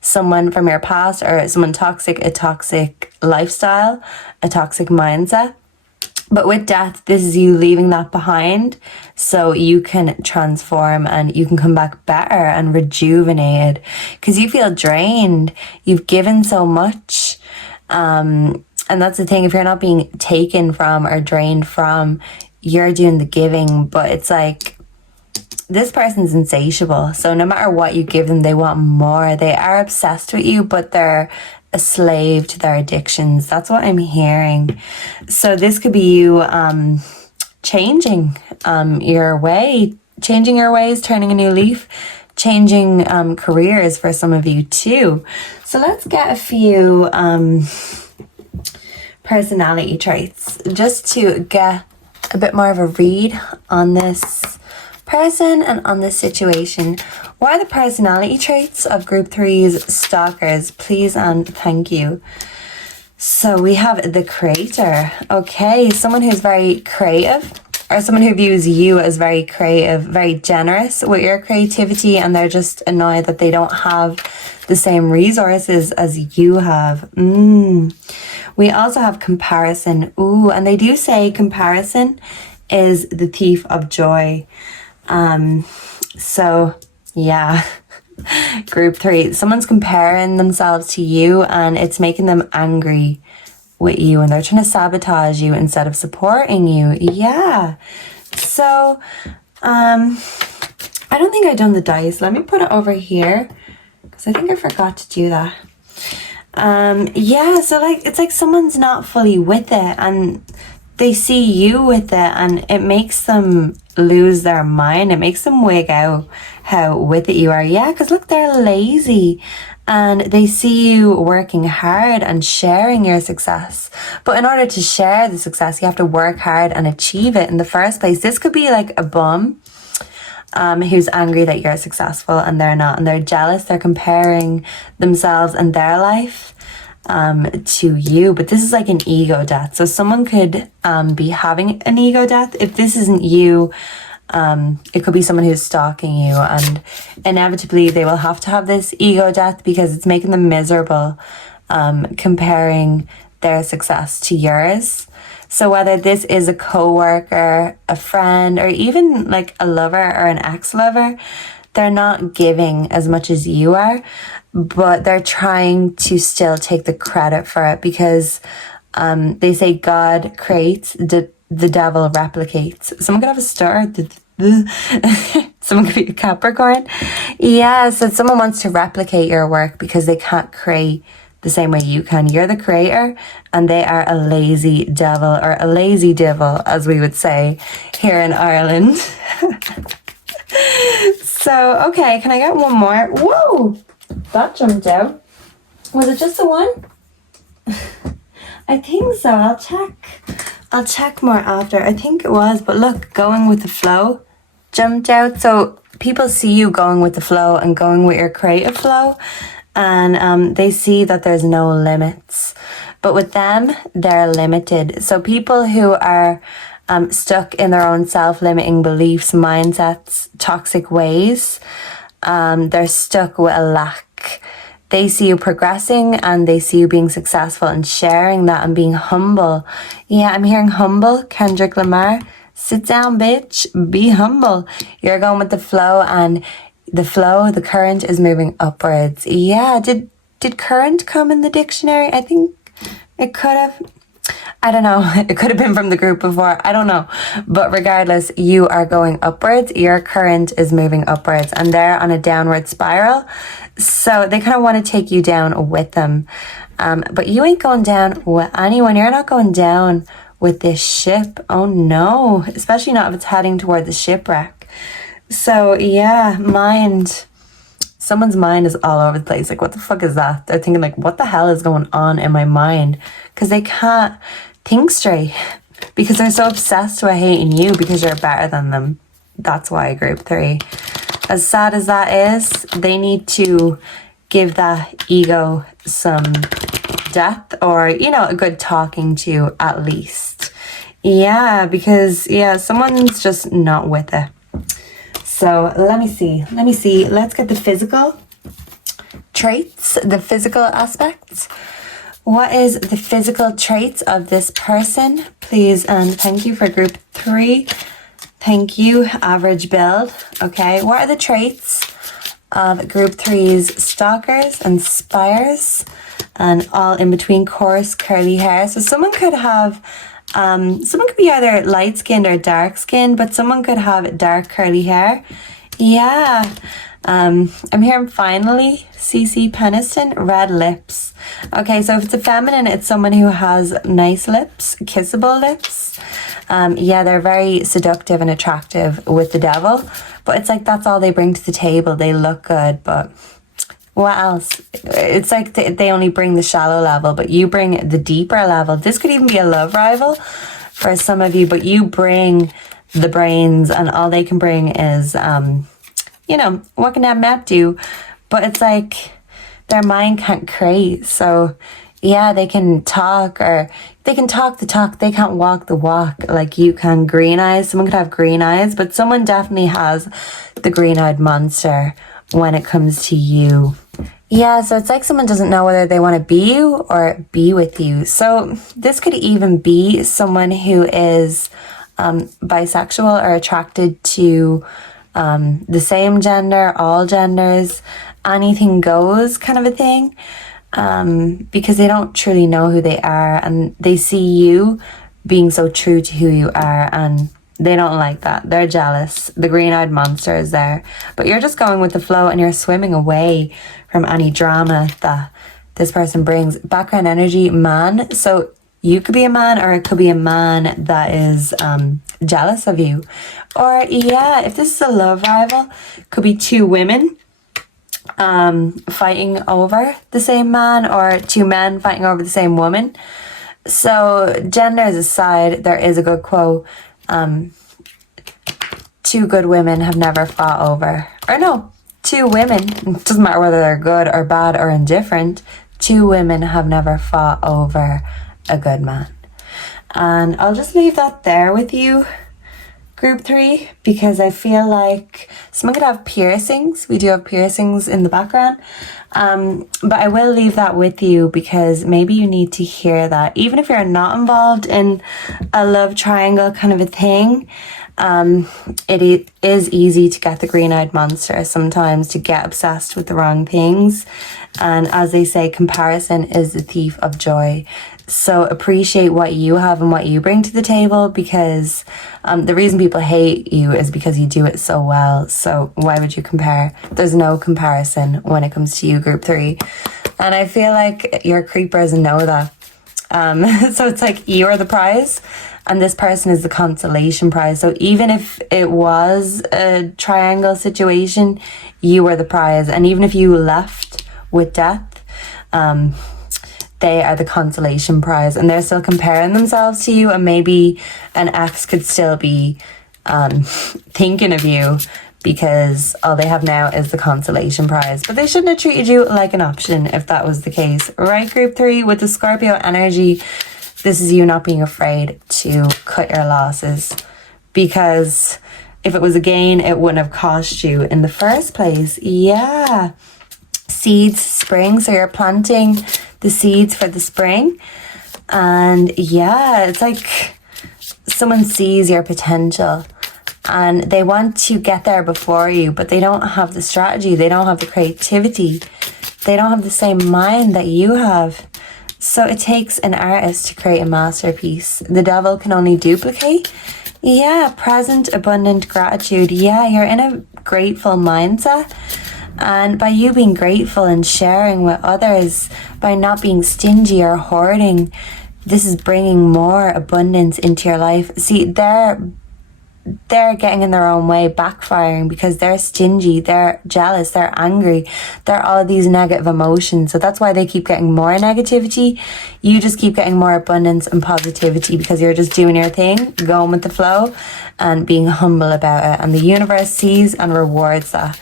someone from your past or someone toxic, a toxic lifestyle, a toxic mindset. But with death, this is you leaving that behind so you can transform and you can come back better and rejuvenated because you feel drained. You've given so much. And that's the thing. If you're not being taken from or drained from, you're doing the giving. But it's like this person's insatiable. So no matter what you give them, they want more. They are obsessed with you, but they're a slave to their addictions. That's what I'm hearing. So this could be you changing your way, changing your ways, turning a new leaf, changing careers for some of you too. So let's get a few personality traits just to get a bit more of a read on this person and on this situation. What are the personality traits of group 3's stalkers? Please and thank you. So we have the creator. Okay, someone who's very creative or someone who views you as very creative, very generous with your creativity, and they're just annoyed that they don't have the same resources as you have. We also have comparison. Ooh, and they do say comparison is the thief of joy. So yeah, group 3, someone's comparing themselves to you and it's making them angry with you and they're trying to sabotage you instead of supporting you. Yeah. So, I don't think I've done the dice. Let me put it over here because I think I forgot to do that. Yeah, so like, it's like someone's not fully with it and they see you with it and it makes them lose their mind. It makes them wig out how with it you are. Yeah, because look, they're lazy and they see you working hard and sharing your success. But in order to share the success, you have to work hard and achieve it in the first place. This could be like a bum who's angry that you're successful and they're not, and they're jealous. They're comparing themselves and their life to you. But this is like an ego death. So someone could be having an ego death. If this isn't you, it could be someone who's stalking you, and inevitably they will have to have this ego death because it's making them miserable, comparing their success to yours. So whether this is a co-worker, a friend, or even like a lover or an ex-lover, they're not giving as much as you are, but they're trying to still take the credit for it because they say God creates, the devil replicates. Someone could have a star, the Someone could be a Capricorn. Yeah, so someone wants to replicate your work because they can't create the same way you can. You're the creator and they are a lazy devil, or a lazy devil, as we would say here in Ireland. So, okay, can I get one more? Whoa! That jumped out. Was it just the one? I think so. I'll check more after. I think it was, but look, going with the flow jumped out. So people see you going with the flow and going with your creative flow, and they see that there's no limits. But with them, they're limited. So people who are stuck in their own self-limiting beliefs, mindsets, toxic ways, they're stuck with a lack. They see you progressing and they see you being successful and sharing that and being humble. Yeah, I'm hearing humble. Kendrick Lamar, sit down, bitch. Be humble. You're going with the flow, and the flow, the current is moving upwards. Yeah, did current come in the dictionary? I think it could have. I don't know. It could have been from the group before. I don't know. But regardless, you are going upwards. Your current is moving upwards and they're on a downward spiral. So they kind of want to take you down with them. But you ain't going down with anyone. You're not going down with this ship. Oh no. Especially not if it's heading towards a shipwreck. So yeah, someone's mind is all over the place. Like, what the fuck is that? They're thinking like, what the hell is going on in my mind? Because they can't think straight because they're so obsessed with hating you because you're better than them. That's why group 3. As sad as that is, they need to give that ego some depth, or, you know, a good talking to at least. Yeah, because, yeah, someone's just not with it. So let me see. Let's get the physical traits, the physical aspects. What is the physical traits of this person? Please, and thank you for group 3. Thank you, average build. Okay, what are the traits of group 3's stalkers and spires and all in between, coarse curly hair? So someone could have, someone could be either light skinned or dark skinned, but someone could have dark curly hair. Yeah. I'm hearing finally, CC Peniston, red lips. Okay, so if it's a feminine, it's someone who has nice lips, kissable lips. Yeah, they're very seductive and attractive with the devil, but it's like that's all they bring to the table. They look good, but what else? It's like they only bring the shallow level, but you bring the deeper level. This could even be a love rival for some of you, but you bring the brains, and all they can bring is you know, what can that map do? But it's like their mind can't create. So yeah, they can talk, or they can talk the talk. They can't walk the walk like you can. Green eyes. Someone could have green eyes, but someone definitely has the green-eyed monster when it comes to you. Yeah, so it's like someone doesn't know whether they want to be you or be with you. So this could even be someone who is bisexual or attracted to the same gender, all genders, anything goes kind of a thing, because they don't truly know who they are, and they see you being so true to who you are, and they don't like that. They're jealous. The green-eyed monster is there, but you're just going with the flow and you're swimming away from any drama that this person brings. Background energy, man. So you could be a man, or it could be a man that is jealous of you. Or yeah, if this is a love rival, could be 2 women fighting over the same man, or 2 men fighting over the same woman. So genders aside, there is a good quote. 2 good women have never fought over, or no, 2 women, it doesn't matter whether they're good or bad or indifferent, 2 women have never fought over a good man. And I'll just leave that there with you, group 3, because I feel like someone could have piercings. We do have piercings in the background, but I will leave that with you because maybe you need to hear that, even if you're not involved in a love triangle kind of a thing. It is easy to get the green-eyed monster sometimes, to get obsessed with the wrong things. And as they say, comparison is the thief of joy. So appreciate what you have and what you bring to the table, because the reason people hate you is because you do it so well. So why would you compare? There's no comparison when it comes to you, group 3. And I feel like your creepers know that. So it's like you are the prize and this person is the consolation prize. So even if it was a triangle situation, you were the prize. And even if you left with death, they are the consolation prize, and they're still comparing themselves to you. And maybe an ex could still be thinking of you because all they have now is the consolation prize. But they shouldn't have treated you like an option if that was the case. Right, group 3, with the Scorpio energy, this is you not being afraid to cut your losses, because if it was a gain, it wouldn't have cost you in the first place. Yeah. Seeds, spring. So you're planting the seeds for the spring. And yeah, it's like someone sees your potential and they want to get there before you, but they don't have the strategy. They don't have the creativity. They don't have the same mind that you have. So it takes an artist to create a masterpiece. The devil can only duplicate. Yeah, present, abundant gratitude. Yeah, you're in a grateful mindset. And by you being grateful and sharing with others, by not being stingy or hoarding, this is bringing more abundance into your life. See, they're getting in their own way, backfiring, because they're stingy, they're jealous, they're angry, they're all these negative emotions. So that's why they keep getting more negativity. You just keep getting more abundance and positivity because you're just doing your thing, going with the flow and being humble about it. And the universe sees and rewards that.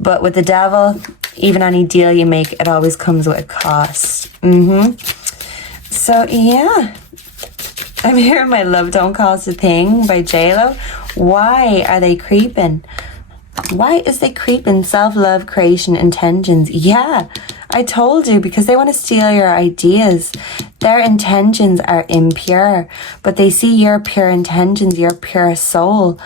But with the devil, even any deal you make, it always comes with a cost. So yeah, I'm hearing My Love Don't Cost a Thing by JLo. Why are they creeping? Why is they creeping? Self-love, creation, intentions. Yeah, I told you, because they want to steal your ideas. Their intentions are impure, but they see your pure intentions, your pure soul.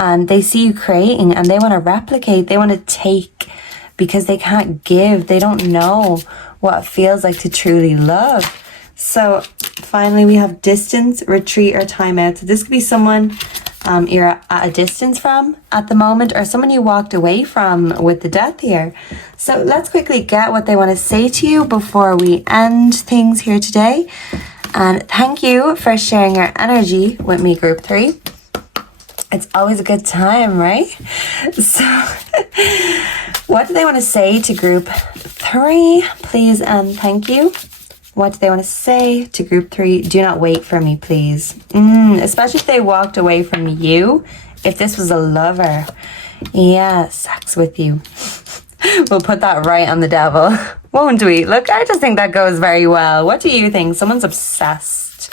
And they see you creating and they want to replicate. They want to take because they can't give. They don't know what it feels like to truly love. So finally we have distance, retreat, or time out. So this could be someone you're at a distance from at the moment, or someone you walked away from with the death here. So let's quickly get what they want to say to you before we end things here today. And thank you for sharing your energy with me, group 3. It's always a good time, right? So what do they want to say to group 3? Please and thank you. What do they want to say to group 3? Do not wait for me, please. Especially if they walked away from you. If this was a lover. Yeah, sex with you. We'll put that right on the devil, won't we? Look, I just think that goes very well. What do you think? Someone's obsessed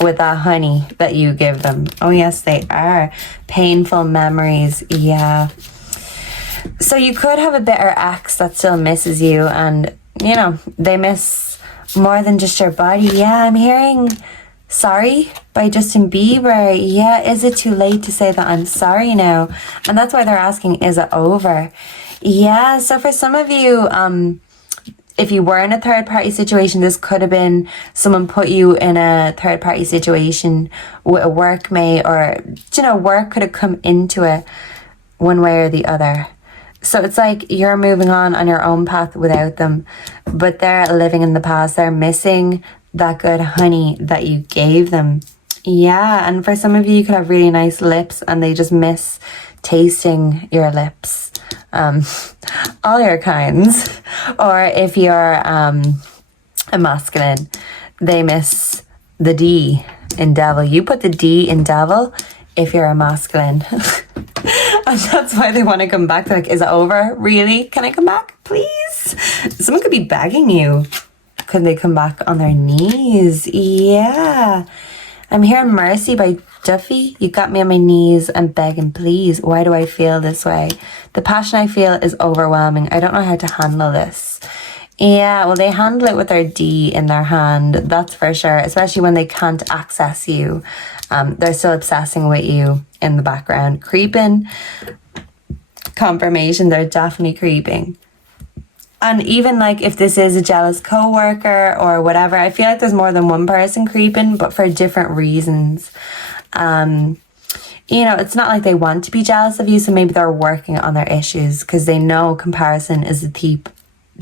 with that honey that you give them. Oh yes, they are. Painful memories. Yeah. So you could have a bitter ex that still misses you, and you know, they miss more than just your body. Yeah, I'm hearing Sorry by Justin Bieber. Yeah, is it too late to say that I'm sorry now? And that's why they're asking, is it over? Yeah, so for some of you, if you were in a third party situation, this could have been someone put you in a third party situation with a workmate, or, you know, work could have come into it one way or the other. So it's like you're moving on your own path without them, but they're living in the past. They're missing that good honey that you gave them. Yeah, and for some of you, you could have really nice lips and they just miss tasting your lips. All your kinds. Or if you're a masculine, they miss the D in devil. You put the D in devil if you're a masculine. And that's why they want to come back. They're like, is it over? Really? Can I come back? Please? Someone could be begging you. Could they come back on their knees? Yeah. I'm hearing Mercy by Duffy. You got me on my knees and begging, please. Why do I feel this way? The passion I feel is overwhelming. I don't know how to handle this. Yeah, well, they handle it with their D in their hand, that's for sure, especially when they can't access you. They're still obsessing with you in the background. Creeping, confirmation, they're definitely creeping. And even like if this is a jealous coworker or whatever, I feel like there's more than one person creeping, but for different reasons. You know, it's not like they want to be jealous of you, so maybe they're working on their issues because they know comparison is the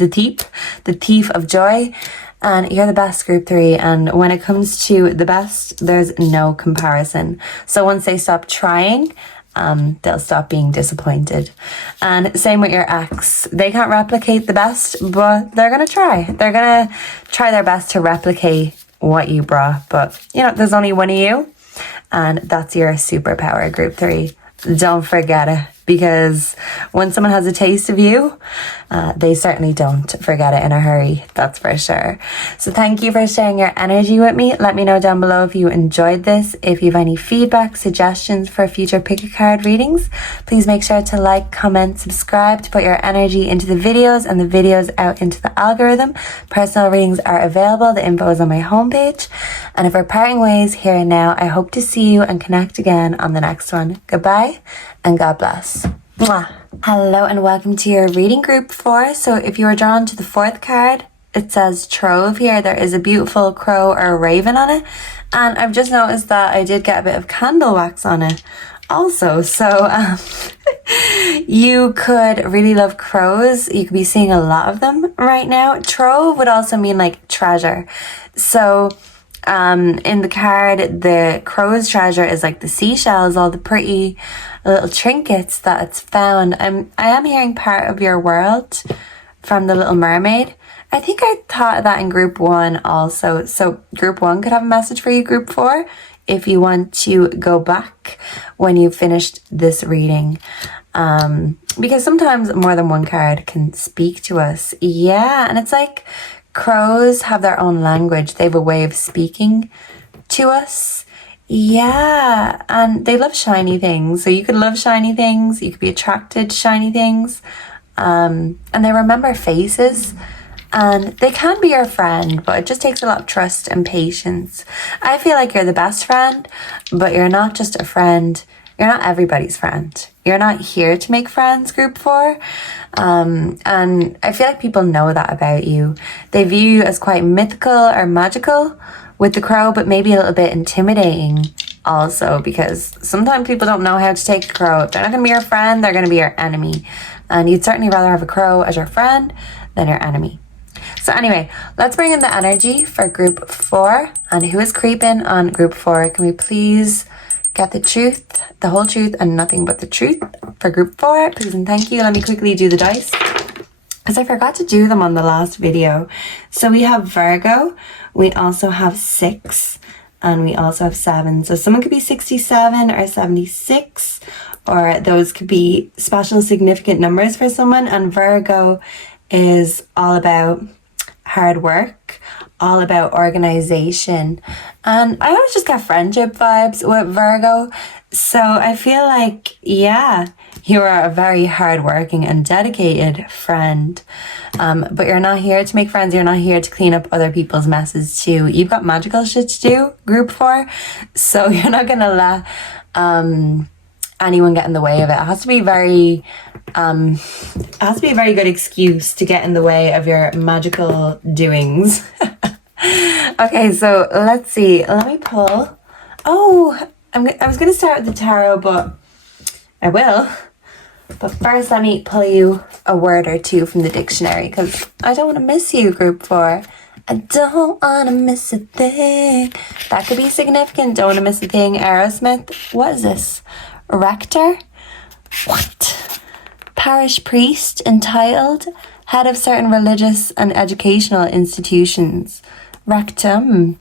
thief of joy. And you're the best, group 3. And when it comes to the best, there's no comparison. So once they stop trying, they'll stop being disappointed. And same with your ex. They can't replicate the best, but they're going to try. They're going to try their best to replicate what you brought. But, you know, there's only one of you. And that's your superpower, group 3. Don't forget it, because when someone has a taste of you, they certainly don't forget it in a hurry, that's for sure. So thank you for sharing your energy with me. Let me know down below if you enjoyed this. If you have any feedback, suggestions for future pick a card readings, please make sure to like, comment, subscribe to put your energy into the videos and the videos out into the algorithm. Personal readings are available. The info is on my homepage. And if we're parting ways here and now, I hope to see you and connect again on the next one. Goodbye and God bless. Mwah. Hello and welcome to your reading, group 4. So if you were drawn to the 4th card, it says Trove here. There is a beautiful crow or a raven on it. And I've just noticed that I did get a bit of candle wax on it also. So you could really love crows. You could be seeing a lot of them right now. Trove would also mean like treasure. So in the card, the crow's treasure is like the seashells, all the pretty little trinkets that it's found. I am hearing part of your world from the Little Mermaid. I think I thought of that in group 1 also. So group 1 could have a message for you, group 4, if you want to go back when you've finished this reading. Because sometimes more than one card can speak to us. Yeah, and it's like crows have their own language. They have a way of speaking to us. Yeah, and they love shiny things. So you could love shiny things. You could be attracted to shiny things. And they remember faces. And they can be your friend, but it just takes a lot of trust and patience. I feel like you're the best friend, but you're not just a friend. You're not everybody's friend. You're not here to make friends, group 4. And I feel like people know that about you. They view you as quite mythical or magical with the crow, but maybe a little bit intimidating also, because sometimes people don't know how to take a crow. If they're not going to be your friend, they're going to be your enemy. And you'd certainly rather have a crow as your friend than your enemy. So anyway, let's bring in the energy for group 4. And who is creeping on group 4? Can we please get the truth, the whole truth, and nothing but the truth for group 4? Please and thank you. Let me quickly do the dice, because I forgot to do them on the last video. So we have Virgo, we also have 6, and we also have 7. So someone could be 67 or 76, or those could be special significant numbers for someone. And Virgo is all about hard work, all about organization. And I always just get friendship vibes with Virgo. So I feel like, yeah, you are a very hardworking and dedicated friend. But you're not here to make friends. You're not here to clean up other people's messes too. You've got magical shit to do, group 4. So you're not going to let anyone get in the way of it. It has to be a very good excuse to get in the way of your magical doings. Okay, so let's see. Let me pull. Oh, I was going to start with the tarot, but I will. But first, let me pull you a word or two from the dictionary, because I don't want to miss you, group 4. I don't want to miss a thing. That could be significant. Don't want to miss a thing. Aerosmith. What is this? Rector? What? Parish priest, entitled, head of certain religious and educational institutions. Rectum.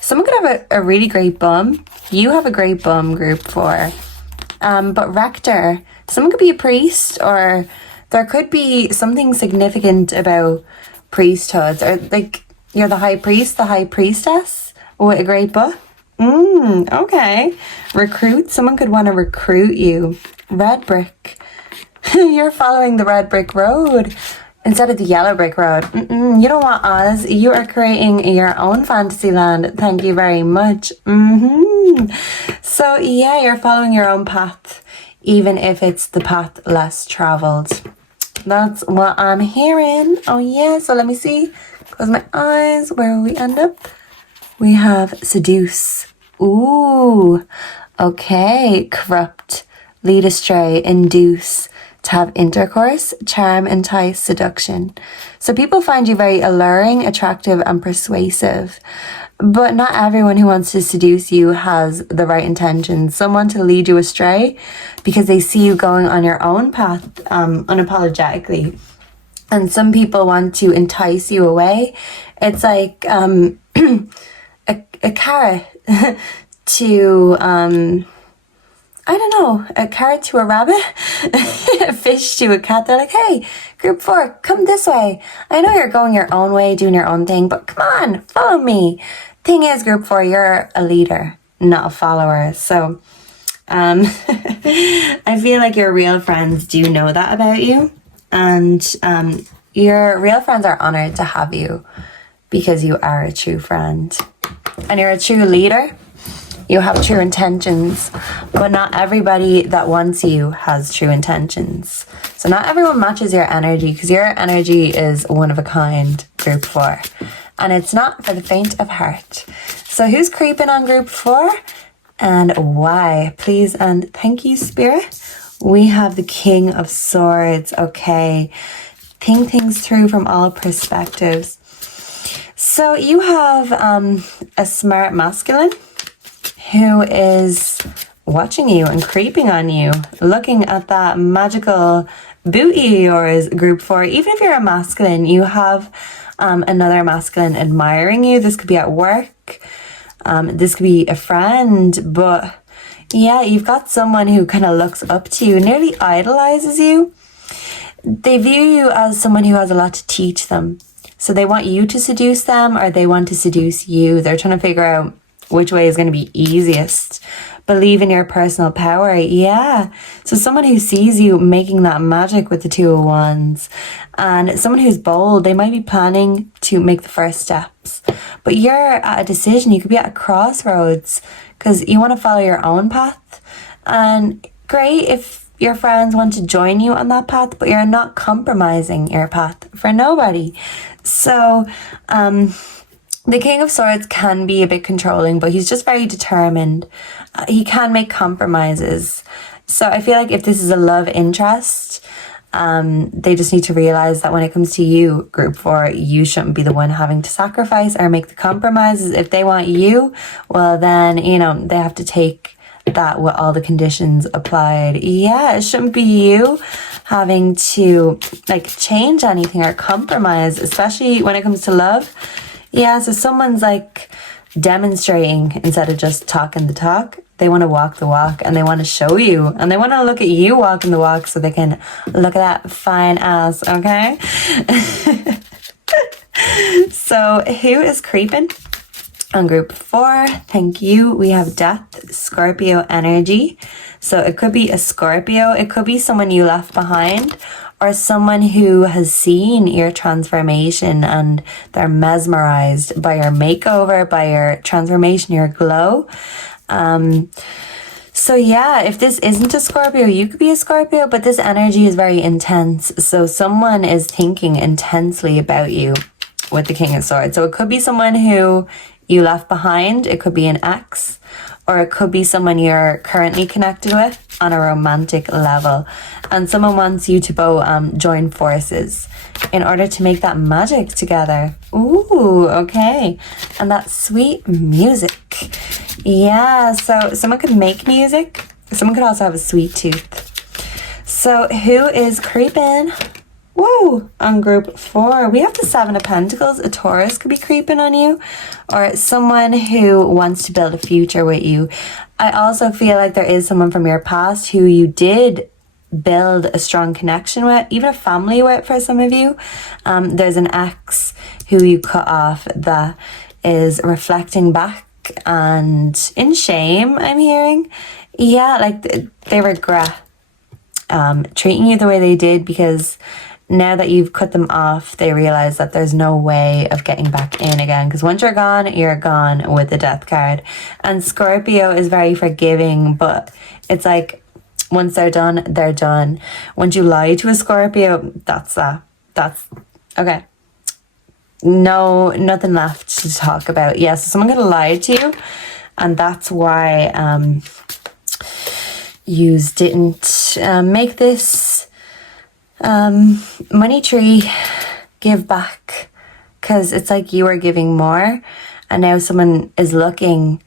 Someone could have a really great bum. You have a great bum, group 4. But rector, someone could be a priest, or there could be something significant about priesthoods, or like you're the high priest, the high priestess with a great book. Okay. Recruit, someone could want to recruit you. Red brick. You're following the red brick road. instead of the yellow brick road. You don't want us. You are creating your own fantasy land. Thank you very much. So yeah, you're following your own path, even if it's the path less traveled. That's what I'm hearing. Oh yeah, so let me see. Close my eyes. Where will we end up? We have seduce. Ooh, okay. Corrupt, lead astray, induce, to have intercourse, charm, entice, seduction. So people find you very alluring, attractive, and persuasive. But not everyone who wants to seduce you has the right intentions. Some want to lead you astray because they see you going on your own path unapologetically. And some people want to entice you away. It's like a carrot to, I don't know, a carrot to a rabbit, a fish to a cat. They're like, hey, group 4, come this way. I know you're going your own way, doing your own thing, but come on, follow me. Thing is, group 4, you're a leader, not a follower. So I feel like your real friends do know that about you. And your real friends are honored to have you because you are a true friend. And you're a true leader. You have true intentions, but not everybody that wants you has true intentions. So not everyone matches your energy, because your energy is one of a kind, group 4. And it's not for the faint of heart. So who's creeping on group 4 and why? Please and thank you, Spirit. We have the King of Swords. Okay. Think things through from all perspectives. So you have a smart masculine who is watching you and creeping on you, looking at that magical booty of yours, group 4. Even if you're a masculine, you have another masculine admiring you. This could be at work. This could be a friend. But yeah, you've got someone who kind of looks up to you, nearly idolizes you. They view you as someone who has a lot to teach them. So they want you to seduce them, or they want to seduce you. They're trying to figure out which way is going to be easiest. Believe in your personal power. Yeah. So someone who sees you making that magic with the 2 of Wands, and someone who's bold, they might be planning to make the first steps. But you're at a decision. You could be at a crossroads because you want to follow your own path. And great if your friends want to join you on that path, but you're not compromising your path for nobody. So, the King of Swords can be a bit controlling, but he's just very determined. He can make compromises. So I feel like if this is a love interest, they just need to realize that when it comes to you, group 4, you shouldn't be the one having to sacrifice or make the compromises. If they want you, well then, you know, they have to take that with all the conditions applied. Yeah, it shouldn't be you having to like change anything or compromise, especially when it comes to love. Yeah, so someone's like demonstrating instead of just talking the talk. They want to walk the walk, and they want to show you, and they want to look at you walking the walk so they can look at that fine ass, okay? So who is creeping on group 4? Thank you. We have Death, Scorpio energy. So it could be a Scorpio. It could be someone you left behind, or someone who has seen your transformation and they're mesmerized by your makeover, by your transformation, your glow. So yeah, if this isn't a Scorpio, you could be a Scorpio, but this energy is very intense. So someone is thinking intensely about you with the King of Swords. So it could be someone who you left behind. It could be an ex, or it could be someone you're currently connected with on a romantic level. And someone wants you to both join forces in order to make that magic together. Ooh, okay. And that sweet music. Yeah, so someone could make music. Someone could also have a sweet tooth. So who is creeping? Woo! On group 4, we have the 7 of Pentacles. A Taurus could be creeping on you, or someone who wants to build a future with you. I also feel like there is someone from your past who you did build a strong connection with, even a family with for some of you. There's an ex who you cut off that is reflecting back and in shame, I'm hearing. Yeah, like they regret treating you the way they did, because now that you've cut them off, they realize that there's no way of getting back in again, because once you're gone with the Death card. And Scorpio is very forgiving, but it's like once they're done, they're done. Once you lie to a Scorpio, that's that. That's okay. No, nothing left to talk about. Yeah, so someone could have lied to you, and that's why you didn't make this money tree give back, because it's like you were giving more, and now someone is looking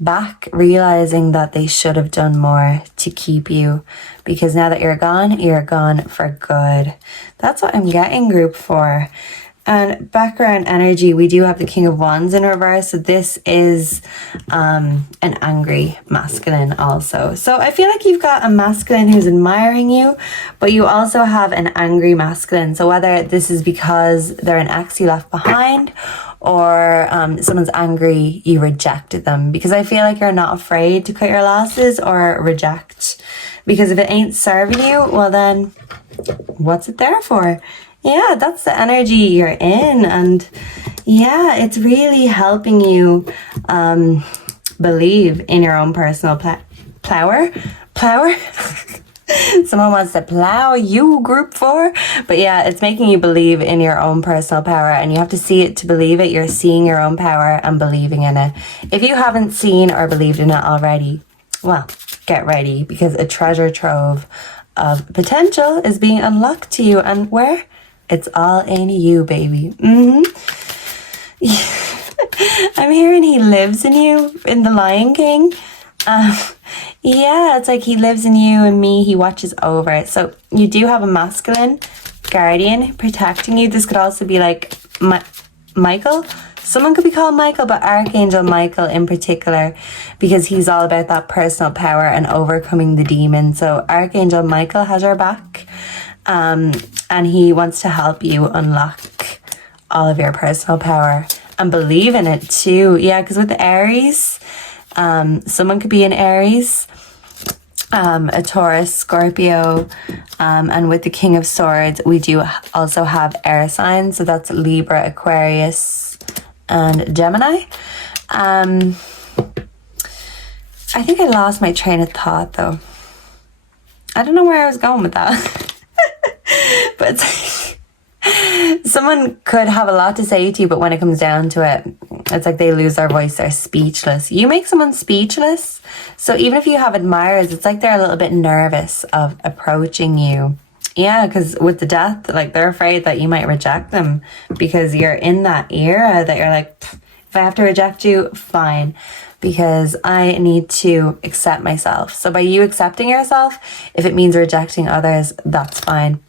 back, realizing that they should have done more to keep you, because now that you're gone for good. That's what I'm getting, group 4. And background energy, we do have the King of Wands in reverse. So this is an angry masculine also. So I feel like you've got a masculine who's admiring you, but you also have an angry masculine. So whether this is because they're an ex you left behind, or someone's angry you rejected them, because I feel like you're not afraid to cut your losses or reject, because if it ain't serving you, well then what's it there for? Yeah, that's the energy you're in. And yeah, it's really helping you believe in your own personal plower. Someone wants to plow you, group 4. But yeah, it's making you believe in your own personal power, and you have to see it to believe it. You're seeing your own power and believing in it. If you haven't seen or believed in it already, well, get ready, because a treasure trove of potential is being unlocked to you. And where? It's all in you, baby. I'm hearing he lives in you in The Lion King. Yeah, it's like he lives in you and me. He watches over it. So you do have a masculine guardian protecting you. This could also be like Michael. Someone could be called Michael, but Archangel Michael in particular, because he's all about that personal power and overcoming the demon. So Archangel Michael has your back. And he wants to help you unlock all of your personal power and believe in it too. Yeah, because with the Aries, someone could be an Aries, a Taurus, Scorpio, and with the King of Swords, we do also have air signs. So that's Libra, Aquarius, and Gemini. I think I lost my train of thought though. I don't know where I was going with that. But someone could have a lot to say to you, but when it comes down to it, it's like they lose their voice, they're speechless. You make someone speechless. So even if you have admirers, it's like they're a little bit nervous of approaching you. Yeah, because with the Death, like they're afraid that you might reject them, because you're in that era that you're like, if I have to reject you, fine, because I need to accept myself. So by you accepting yourself, if it means rejecting others, that's fine.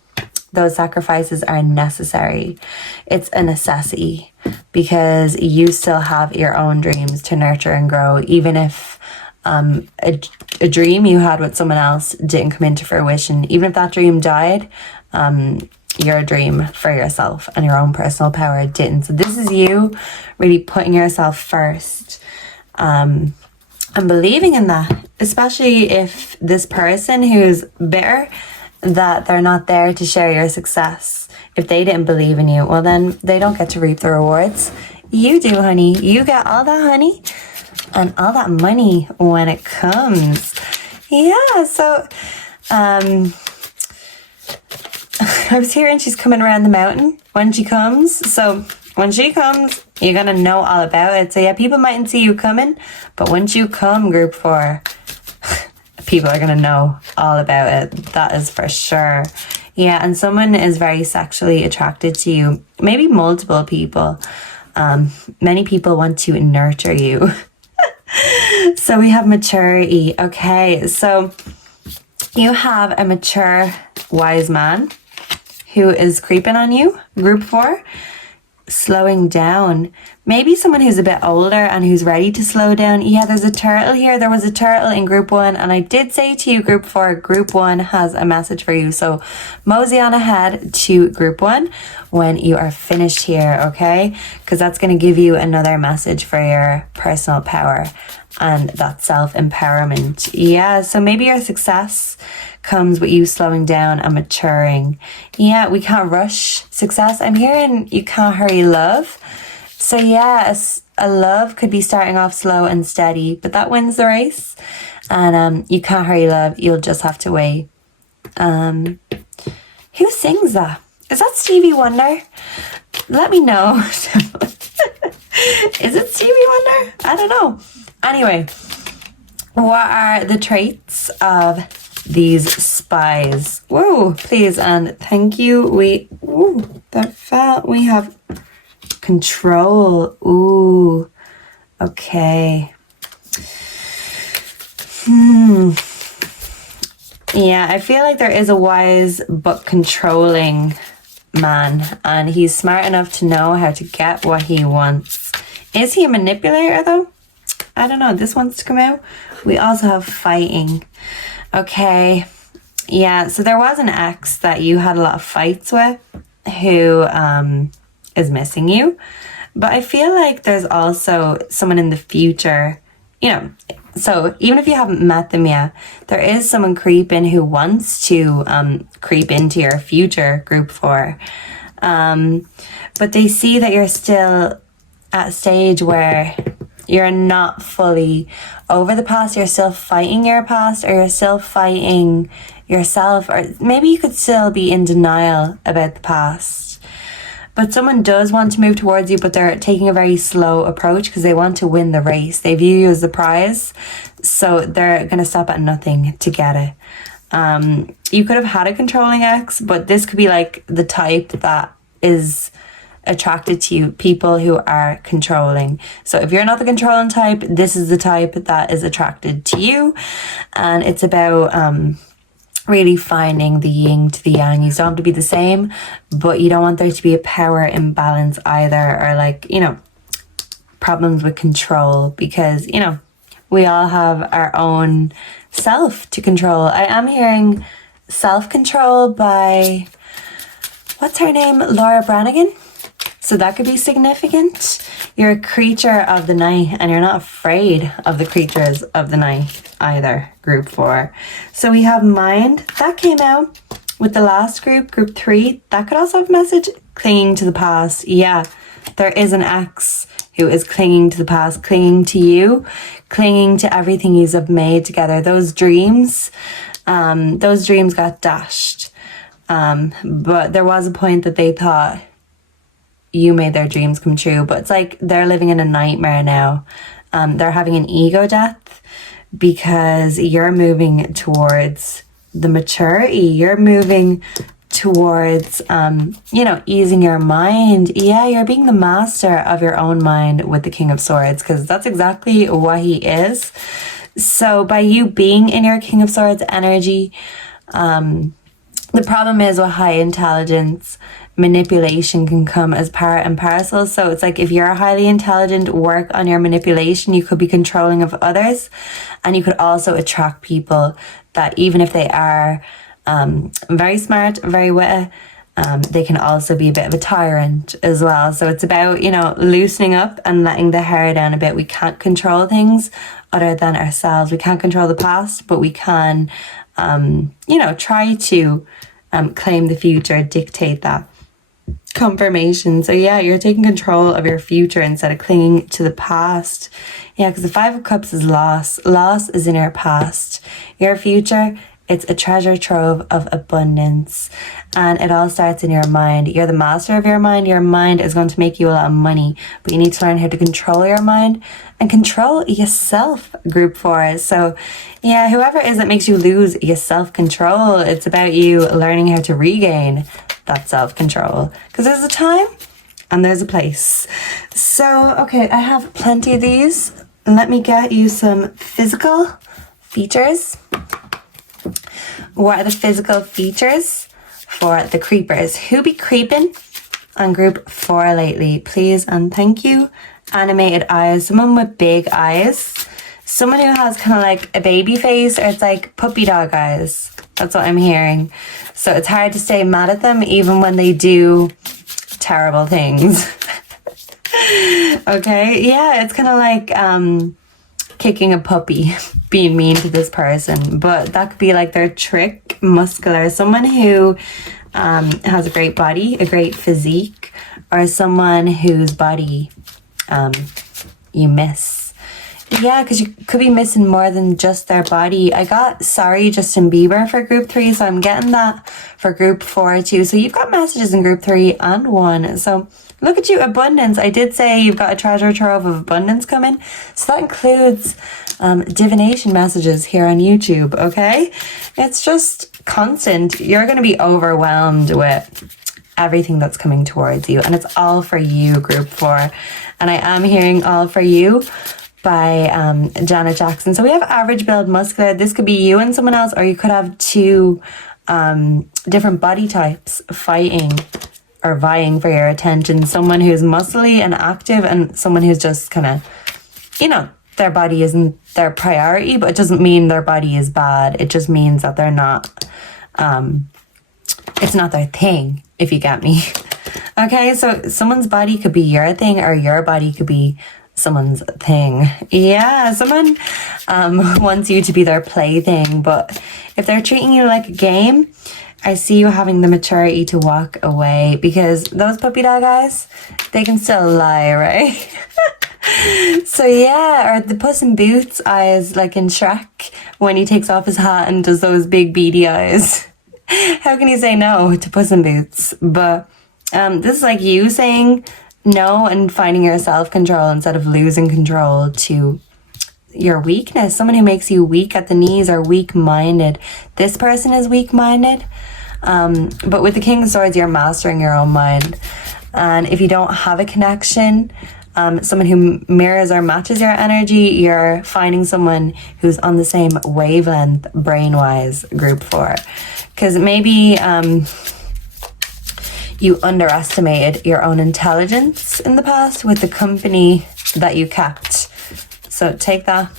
Those sacrifices are necessary. It's a necessity, because you still have your own dreams to nurture and grow, even if a dream you had with someone else didn't come into fruition. Even if that dream died, your dream for yourself and your own personal power didn't. So this is you really putting yourself first, and believing in that, especially if this person who's bitter that they're not there to share your success, if they didn't believe in you, well then they don't get to reap the rewards. You do, honey. You get all that honey and all that money when it comes. Yeah, so I was hearing she's coming around the mountain when she comes. So when she comes, you're gonna know all about it. So yeah, people mightn't see you coming, but once you come, group 4, people are going to know all about it. That is for sure. Yeah, and someone is very sexually attracted to you. Maybe multiple people. Many people want to nurture you. So we have maturity. Okay, so you have a mature, wise man who is creeping on you, group 4. Slowing down. Maybe someone who's a bit older and who's ready to slow down. Yeah, there's a turtle here. There was a turtle in group 1, and I did say to you, group 4, group 1 has a message for you. So mosey on ahead to group 1 when you are finished here, okay? Because that's going to give you another message for your personal power and that self-empowerment. Yeah, so maybe your success comes with you slowing down and maturing. Yeah, we can't rush success. I'm hearing you can't hurry love. So yeah, a love could be starting off slow and steady, but that wins the race. And you can't hurry love. You'll just have to wait. Who sings that? Is that Stevie Wonder? Let me know. Is it Stevie Wonder? I don't know. Anyway, what are the traits of these spies? Whoa, please and thank you. That felt. We have control. Ooh, okay. Yeah, I feel like there is a wise but controlling man, and he's smart enough to know how to get what he wants. Is he a manipulator though? I don't know. This wants to come out. We also have fighting. Okay. Yeah, so there was an ex that you had a lot of fights with who is missing you. But I feel like there's also someone in the future, you know, so even if you haven't met them yet, there is someone creeping who wants to creep into your future group 4. But they see that you're still at a stage where you're not fully over the past. You're still fighting your past, or you're still fighting yourself, or maybe you could still be in denial about the past. But someone does want to move towards you, but they're taking a very slow approach because they want to win the race. They view you as the prize, so they're going to stop at nothing to get it. You could have had a controlling ex, but this could be like the type that is attracted to you, people who are controlling. So if you're not the controlling type, this is the type that is attracted to you. And it's about really finding the yin to the yang. You don't have to be the same, but you don't want there to be a power imbalance either, or like, you know, problems with control, because, you know, we all have our own self to control. I am hearing self-control by, what's her name? Laura Branigan. So that could be significant. You're a creature of the night, and you're not afraid of the creatures of the night either, group 4. So we have mind. That came out with the last group, group 3. That could also have a message, clinging to the past. Yeah, there is an ex who is clinging to the past, clinging to you, clinging to everything you have made together. Those dreams got dashed. But there was a point that they thought you made their dreams come true, but it's like they're living in a nightmare now. They're having an ego death because you're moving towards the maturity. You're moving towards, you know, easing your mind. Yeah, you're being the master of your own mind with the King of Swords, because that's exactly what he is. So by you being in your King of Swords energy, the problem is with high intelligence, manipulation can come as part and parcel. So it's like if you're highly intelligent, work on your manipulation. You could be controlling of others, and you could also attract people that, even if they are very smart, very witty, they can also be a bit of a tyrant as well. So it's about, you know, loosening up and letting the hair down a bit. We can't control things other than ourselves. We can't control the past, but we can, you know, try to claim the future, dictate that confirmation. So yeah, you're taking control of your future instead of clinging to the past. Yeah, because the 5 of Cups is loss. Loss is in your past. Your future, it's a treasure trove of abundance, and it all starts in your mind. You're the master of your mind. Your mind is going to make you a lot of money, but you need to learn how to control your mind and control yourself, group 4. So yeah, whoever it is that makes you lose your self-control, it's about you learning how to regain that self-control, because there's a time and there's a place. So okay, I have plenty of these. Let me get you some physical features. What are the physical features for the creepers? Who be creeping on group 4 lately? Please and thank you. Animated eyes. Someone with big eyes. Someone who has kind of like a baby face, or it's like puppy dog eyes. That's what I'm hearing. So it's hard to stay mad at them even when they do terrible things. Okay, yeah, it's kind of like kicking a puppy, being mean to this person, but that could be like their trick, muscular, someone who has a great body, a great physique, or someone whose body you miss. Yeah, because you could be missing more than just their body. I got sorry Justin Bieber for group 3, so I'm getting that for group 4 too. So you've got messages in group 3 and 1. So look at you, abundance. I did say you've got a treasure trove of abundance coming. So that includes divination messages here on YouTube, okay? It's just constant. You're going to be overwhelmed with everything that's coming towards you. And it's all for you, group 4. And I am hearing all for you by Janet Jackson. So we have average build, muscular. This could be you and someone else, or you could have 2 different body types fighting or vying for your attention. Someone who's muscly and active, and someone who's just kind of, you know, their body isn't their priority, but it doesn't mean their body is bad. It just means that they're not, it's not their thing, if you get me. Okay, so someone's body could be your thing, or your body could be someone's thing. Yeah, someone wants you to be their plaything, but if they're treating you like a game, I see you having the maturity to walk away, because those puppy dog eyes, they can still lie, right? So yeah, or the Puss in Boots eyes, like in Shrek, when he takes off his hat and does those big beady eyes. How can you say no to Puss in Boots? But this is like you saying no and finding your self-control instead of losing control to your weakness. Someone who makes you weak at the knees or weak-minded. This person is weak-minded. But with the King of Swords, you're mastering your own mind. And if you don't have a connection, someone who mirrors or matches your energy, you're finding someone who's on the same wavelength, brain-wise, group 4. Because maybe you underestimated your own intelligence in the past with the company that you kept. So take that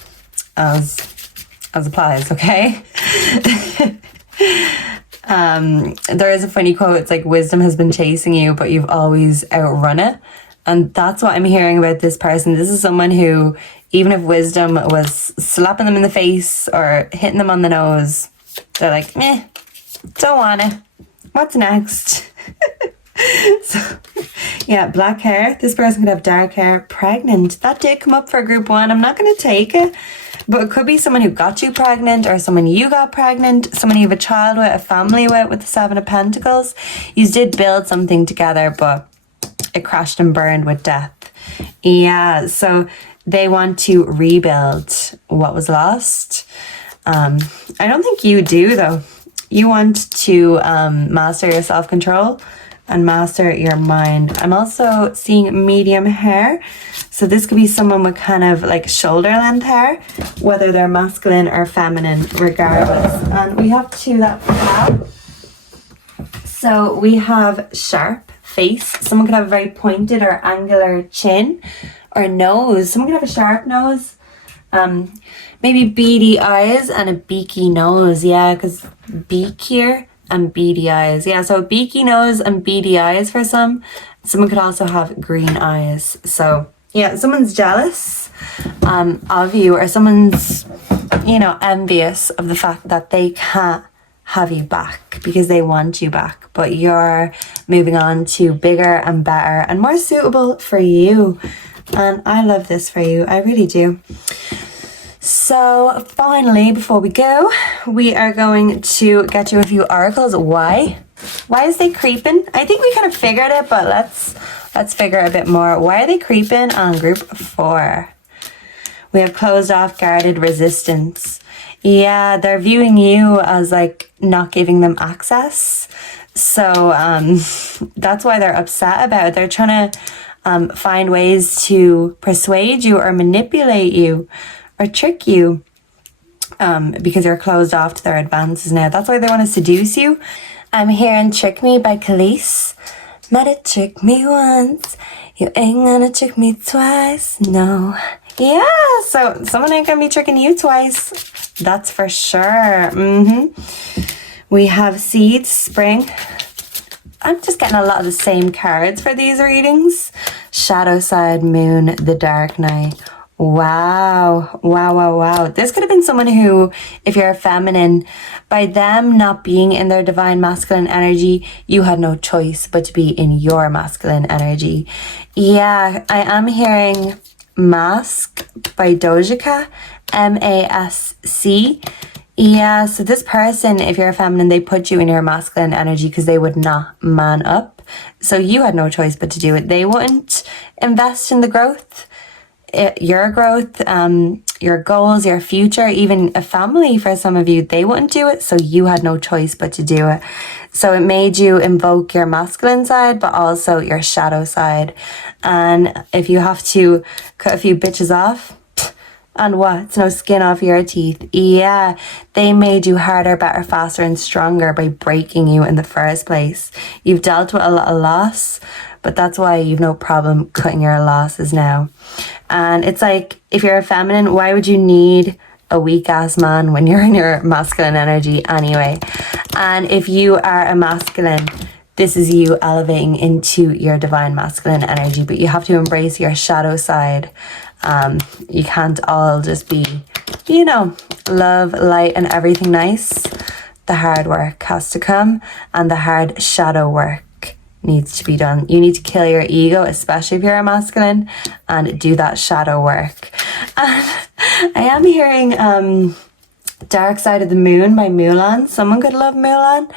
as applies, okay? There is a funny quote. It's like, wisdom has been chasing you, but you've always outrun it. And that's what I'm hearing about this person. This is someone who, even if wisdom was slapping them in the face or hitting them on the nose, they're like, meh, don't wanna. What's next? So, yeah, black hair. This person could have dark hair. Pregnant. That did come up for group 1. I'm not going to take it, but it could be someone who got you pregnant, or someone you got pregnant, someone you have a child with, a family with the 7 of Pentacles. You did build something together, but it crashed and burned with death. Yeah, so they want to rebuild what was lost. I don't think you do, though. You want to master your self-control and master your mind. I'm also seeing medium hair. So this could be someone with kind of like shoulder length hair, whether they're masculine or feminine, regardless. And we have 2 that have. So we have sharp face. Someone could have a very pointed or angular chin or nose. Someone could have a sharp nose. Maybe beady eyes and a beaky nose. Yeah, because beak here and beady eyes. Yeah, so beaky nose and beady eyes for some. Someone could also have green eyes. So yeah, someone's jealous of you, or someone's, you know, envious of the fact that they can't have you back because they want you back, but you're moving on to bigger and better and more suitable for you. And I love this for you. I really do. So finally, before we go, we are going to get you a few oracles. Why is they creeping? I think we kind of figured it, but let's figure a bit more. Why are they creeping on group 4? We have closed off, guarded, resistance. Yeah, they're viewing you as like not giving them access. So that's why they're upset about it. They're trying to find ways to persuade you or manipulate you or trick you because you're closed off to their advances now. That's why they want to seduce you. I'm hearing Trick Me by Khalees. Met it, trick me once. You ain't gonna trick me twice. No. Yeah, so someone ain't gonna be tricking you twice. That's for sure. We have seeds, spring. I'm just getting a lot of the same cards for these readings. Shadow side, moon, the dark night. Wow. Wow, wow, wow. This could have been someone who, if you're a feminine, by them not being in their divine masculine energy, you had no choice but to be in your masculine energy. Yeah, I am hearing Mask by Doja Cat, MASC. Yeah, so this person, if you're a feminine, they put you in your masculine energy because they would not man up. So you had no choice but to do it. They wouldn't invest in the growth, your growth, your goals, your future, even a family for some of you. They wouldn't do it, so you had no choice but to do it. So it made you invoke your masculine side, but also your shadow side. And if you have to cut a few bitches off, and what? It's no skin off your teeth. Yeah, they made you harder, better, faster, and stronger by breaking you in the first place. You've dealt with a lot of loss, but that's why you've no problem cutting your losses now. And it's like, if you're a feminine, why would you need a weak ass man when you're in your masculine energy anyway? And if you are a masculine, this is you elevating into your divine masculine energy, but you have to embrace your shadow side. You can't all just be, you know, love, light, and everything nice. The hard work has to come, and the hard shadow work needs to be done. You need to kill your ego, especially if you're a masculine, and do that shadow work. And I am hearing Dark Side of the Moon by Mulan. Someone could love Mulan.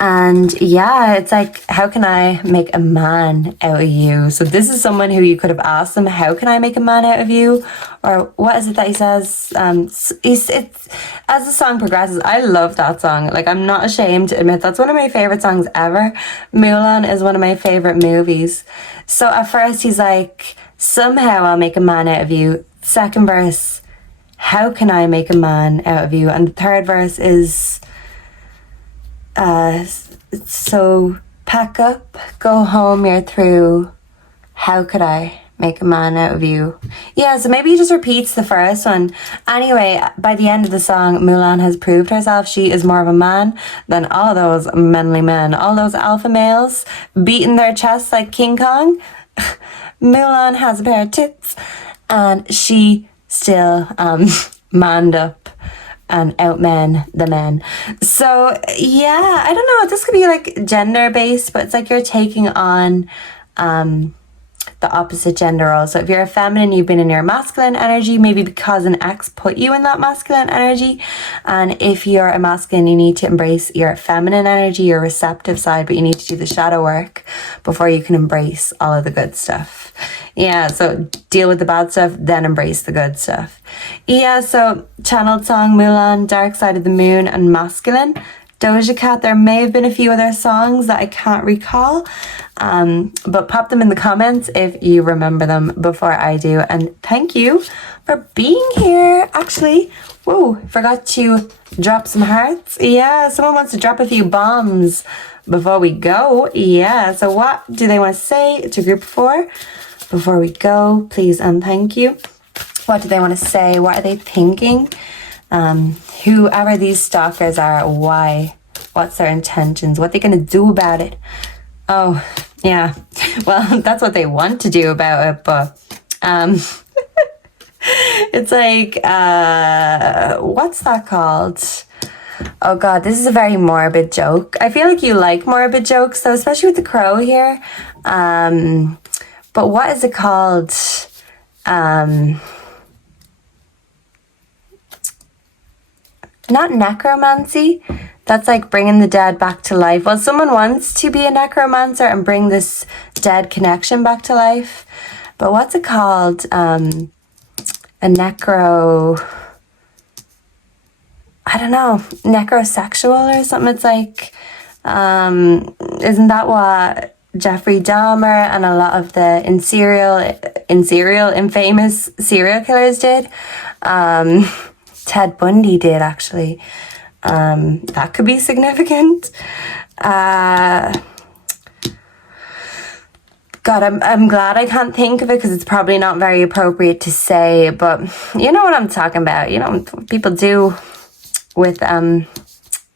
And yeah, it's like, how can I make a man out of you? So this is someone who you could have asked them, how can I make a man out of you? Or what is it that he says? It's as the song progresses, I love that song. Like, I'm not ashamed to admit that's one of my favorite songs ever. Mulan is one of my favorite movies. So at first he's like, somehow I'll make a man out of you. Second verse, how can I make a man out of you? And the third verse is, so pack up, go home, you're through. How could I make a man out of you? Yeah, so maybe he just repeats the first one. Anyway, by the end of the song, Mulan has proved herself. She is more of a man than all those manly men, all those alpha males beating their chests like King Kong. Mulan has a pair of tits, and she still manned up and outmen the men. So yeah, I don't know, this could be like gender based, but it's like you're taking on the opposite gender role. So if you're a feminine, you've been in your masculine energy, maybe because an ex put you in that masculine energy. And if you're a masculine, you need to embrace your feminine energy, your receptive side, but you need to do the shadow work before you can embrace all of the good stuff. Yeah, so deal with the bad stuff, then embrace the good stuff. Yeah, so channeled song Mulan, Dark Side of the Moon, and Masculine. Doja Cat, there may have been a few other songs that I can't recall, but pop them in the comments if you remember them before I do. And thank you for being here. Actually, whoa, forgot to drop some hearts. Yeah, someone wants to drop a few bombs before we go. Yeah, so what do they want to say to group 4 before we go? Please and thank you. What do they want to say? What are they thinking? Whoever these stalkers are, why? What's their intentions? What are they going to do about it? Oh, yeah. Well, that's what they want to do about it, but it's like, what's that called? Oh God, this is a very morbid joke. I feel like you like morbid jokes, though, especially with the crow here. But what is it called? Not necromancy. That's like bringing the dead back to life. Well, someone wants to be a necromancer and bring this dead connection back to life. But what's it called? A necro... I don't know, necrosexual or something. It's like, isn't that what Jeffrey Dahmer and a lot of the infamous serial killers did? Ted Bundy did, actually. That could be significant. God, I'm glad I can't think of it because it's probably not very appropriate to say, but you know what I'm talking about. You know what people do with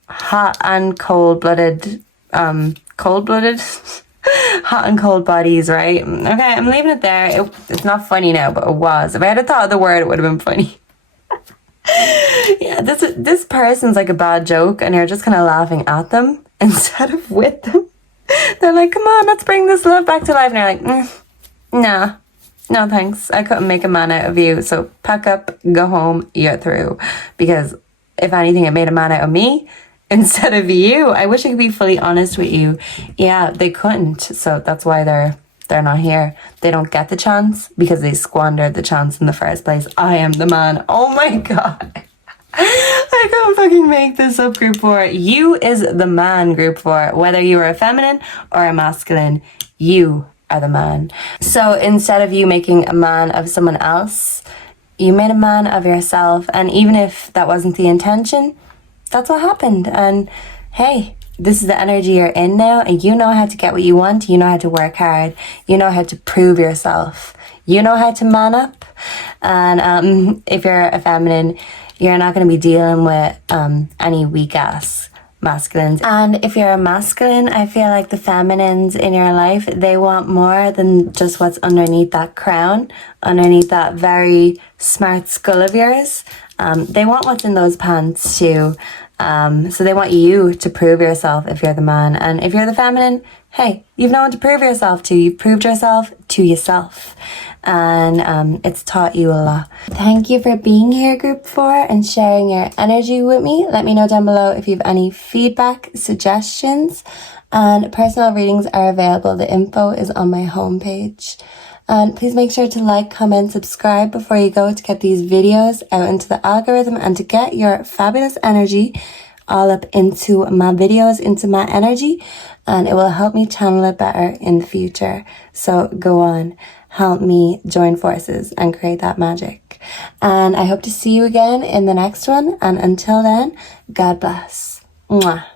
hot and cold-blooded Hot and cold bodies, right? Okay, I'm leaving it there. It's not funny now, but it was. If I had thought of the word, it would have been funny. Yeah, this person's like a bad joke, and you're just kind of laughing at them instead of with them. They're like, come on, let's bring this love back to life. And you're like, nah, no thanks. I couldn't make a man out of you. So pack up, go home, you're through. Because if anything, it made a man out of me instead of you. I wish I could be fully honest with you. Yeah, they couldn't. So that's why they're not here. They don't get the chance because they squandered the chance in the first place. I am the man. Oh my God. I can't fucking make this up, group 4. You is the man, group 4. Whether you are a feminine or a masculine, you are the man. So instead of you making a man of someone else, you made a man of yourself. And even if that wasn't the intention, that's what happened. And hey, this is the energy you're in now, and you know how to get what you want. You know how to work hard. You know how to prove yourself. You know how to man up. And if you're a feminine, you're not going to be dealing with any weak-ass masculines. And if you're a masculine, I feel like the feminines in your life, they want more than just what's underneath that crown, underneath that very smart skull of yours. They want what's in those pants too. So they want you to prove yourself if you're the man. And if you're the feminine, hey, you've no one to prove yourself to. You've proved yourself to yourself. And it's taught you a lot. Thank you for being here, group 4, and sharing your energy with me. Let me know down below if you have any feedback, suggestions, and personal readings are available. The info is on my homepage. And please make sure to like, comment, subscribe before you go to get these videos out into the algorithm and to get your fabulous energy all up into my videos, into my energy, and it will help me channel it better in the future. So go on, help me join forces and create that magic. And I hope to see you again in the next one. And until then, God bless. Mwah.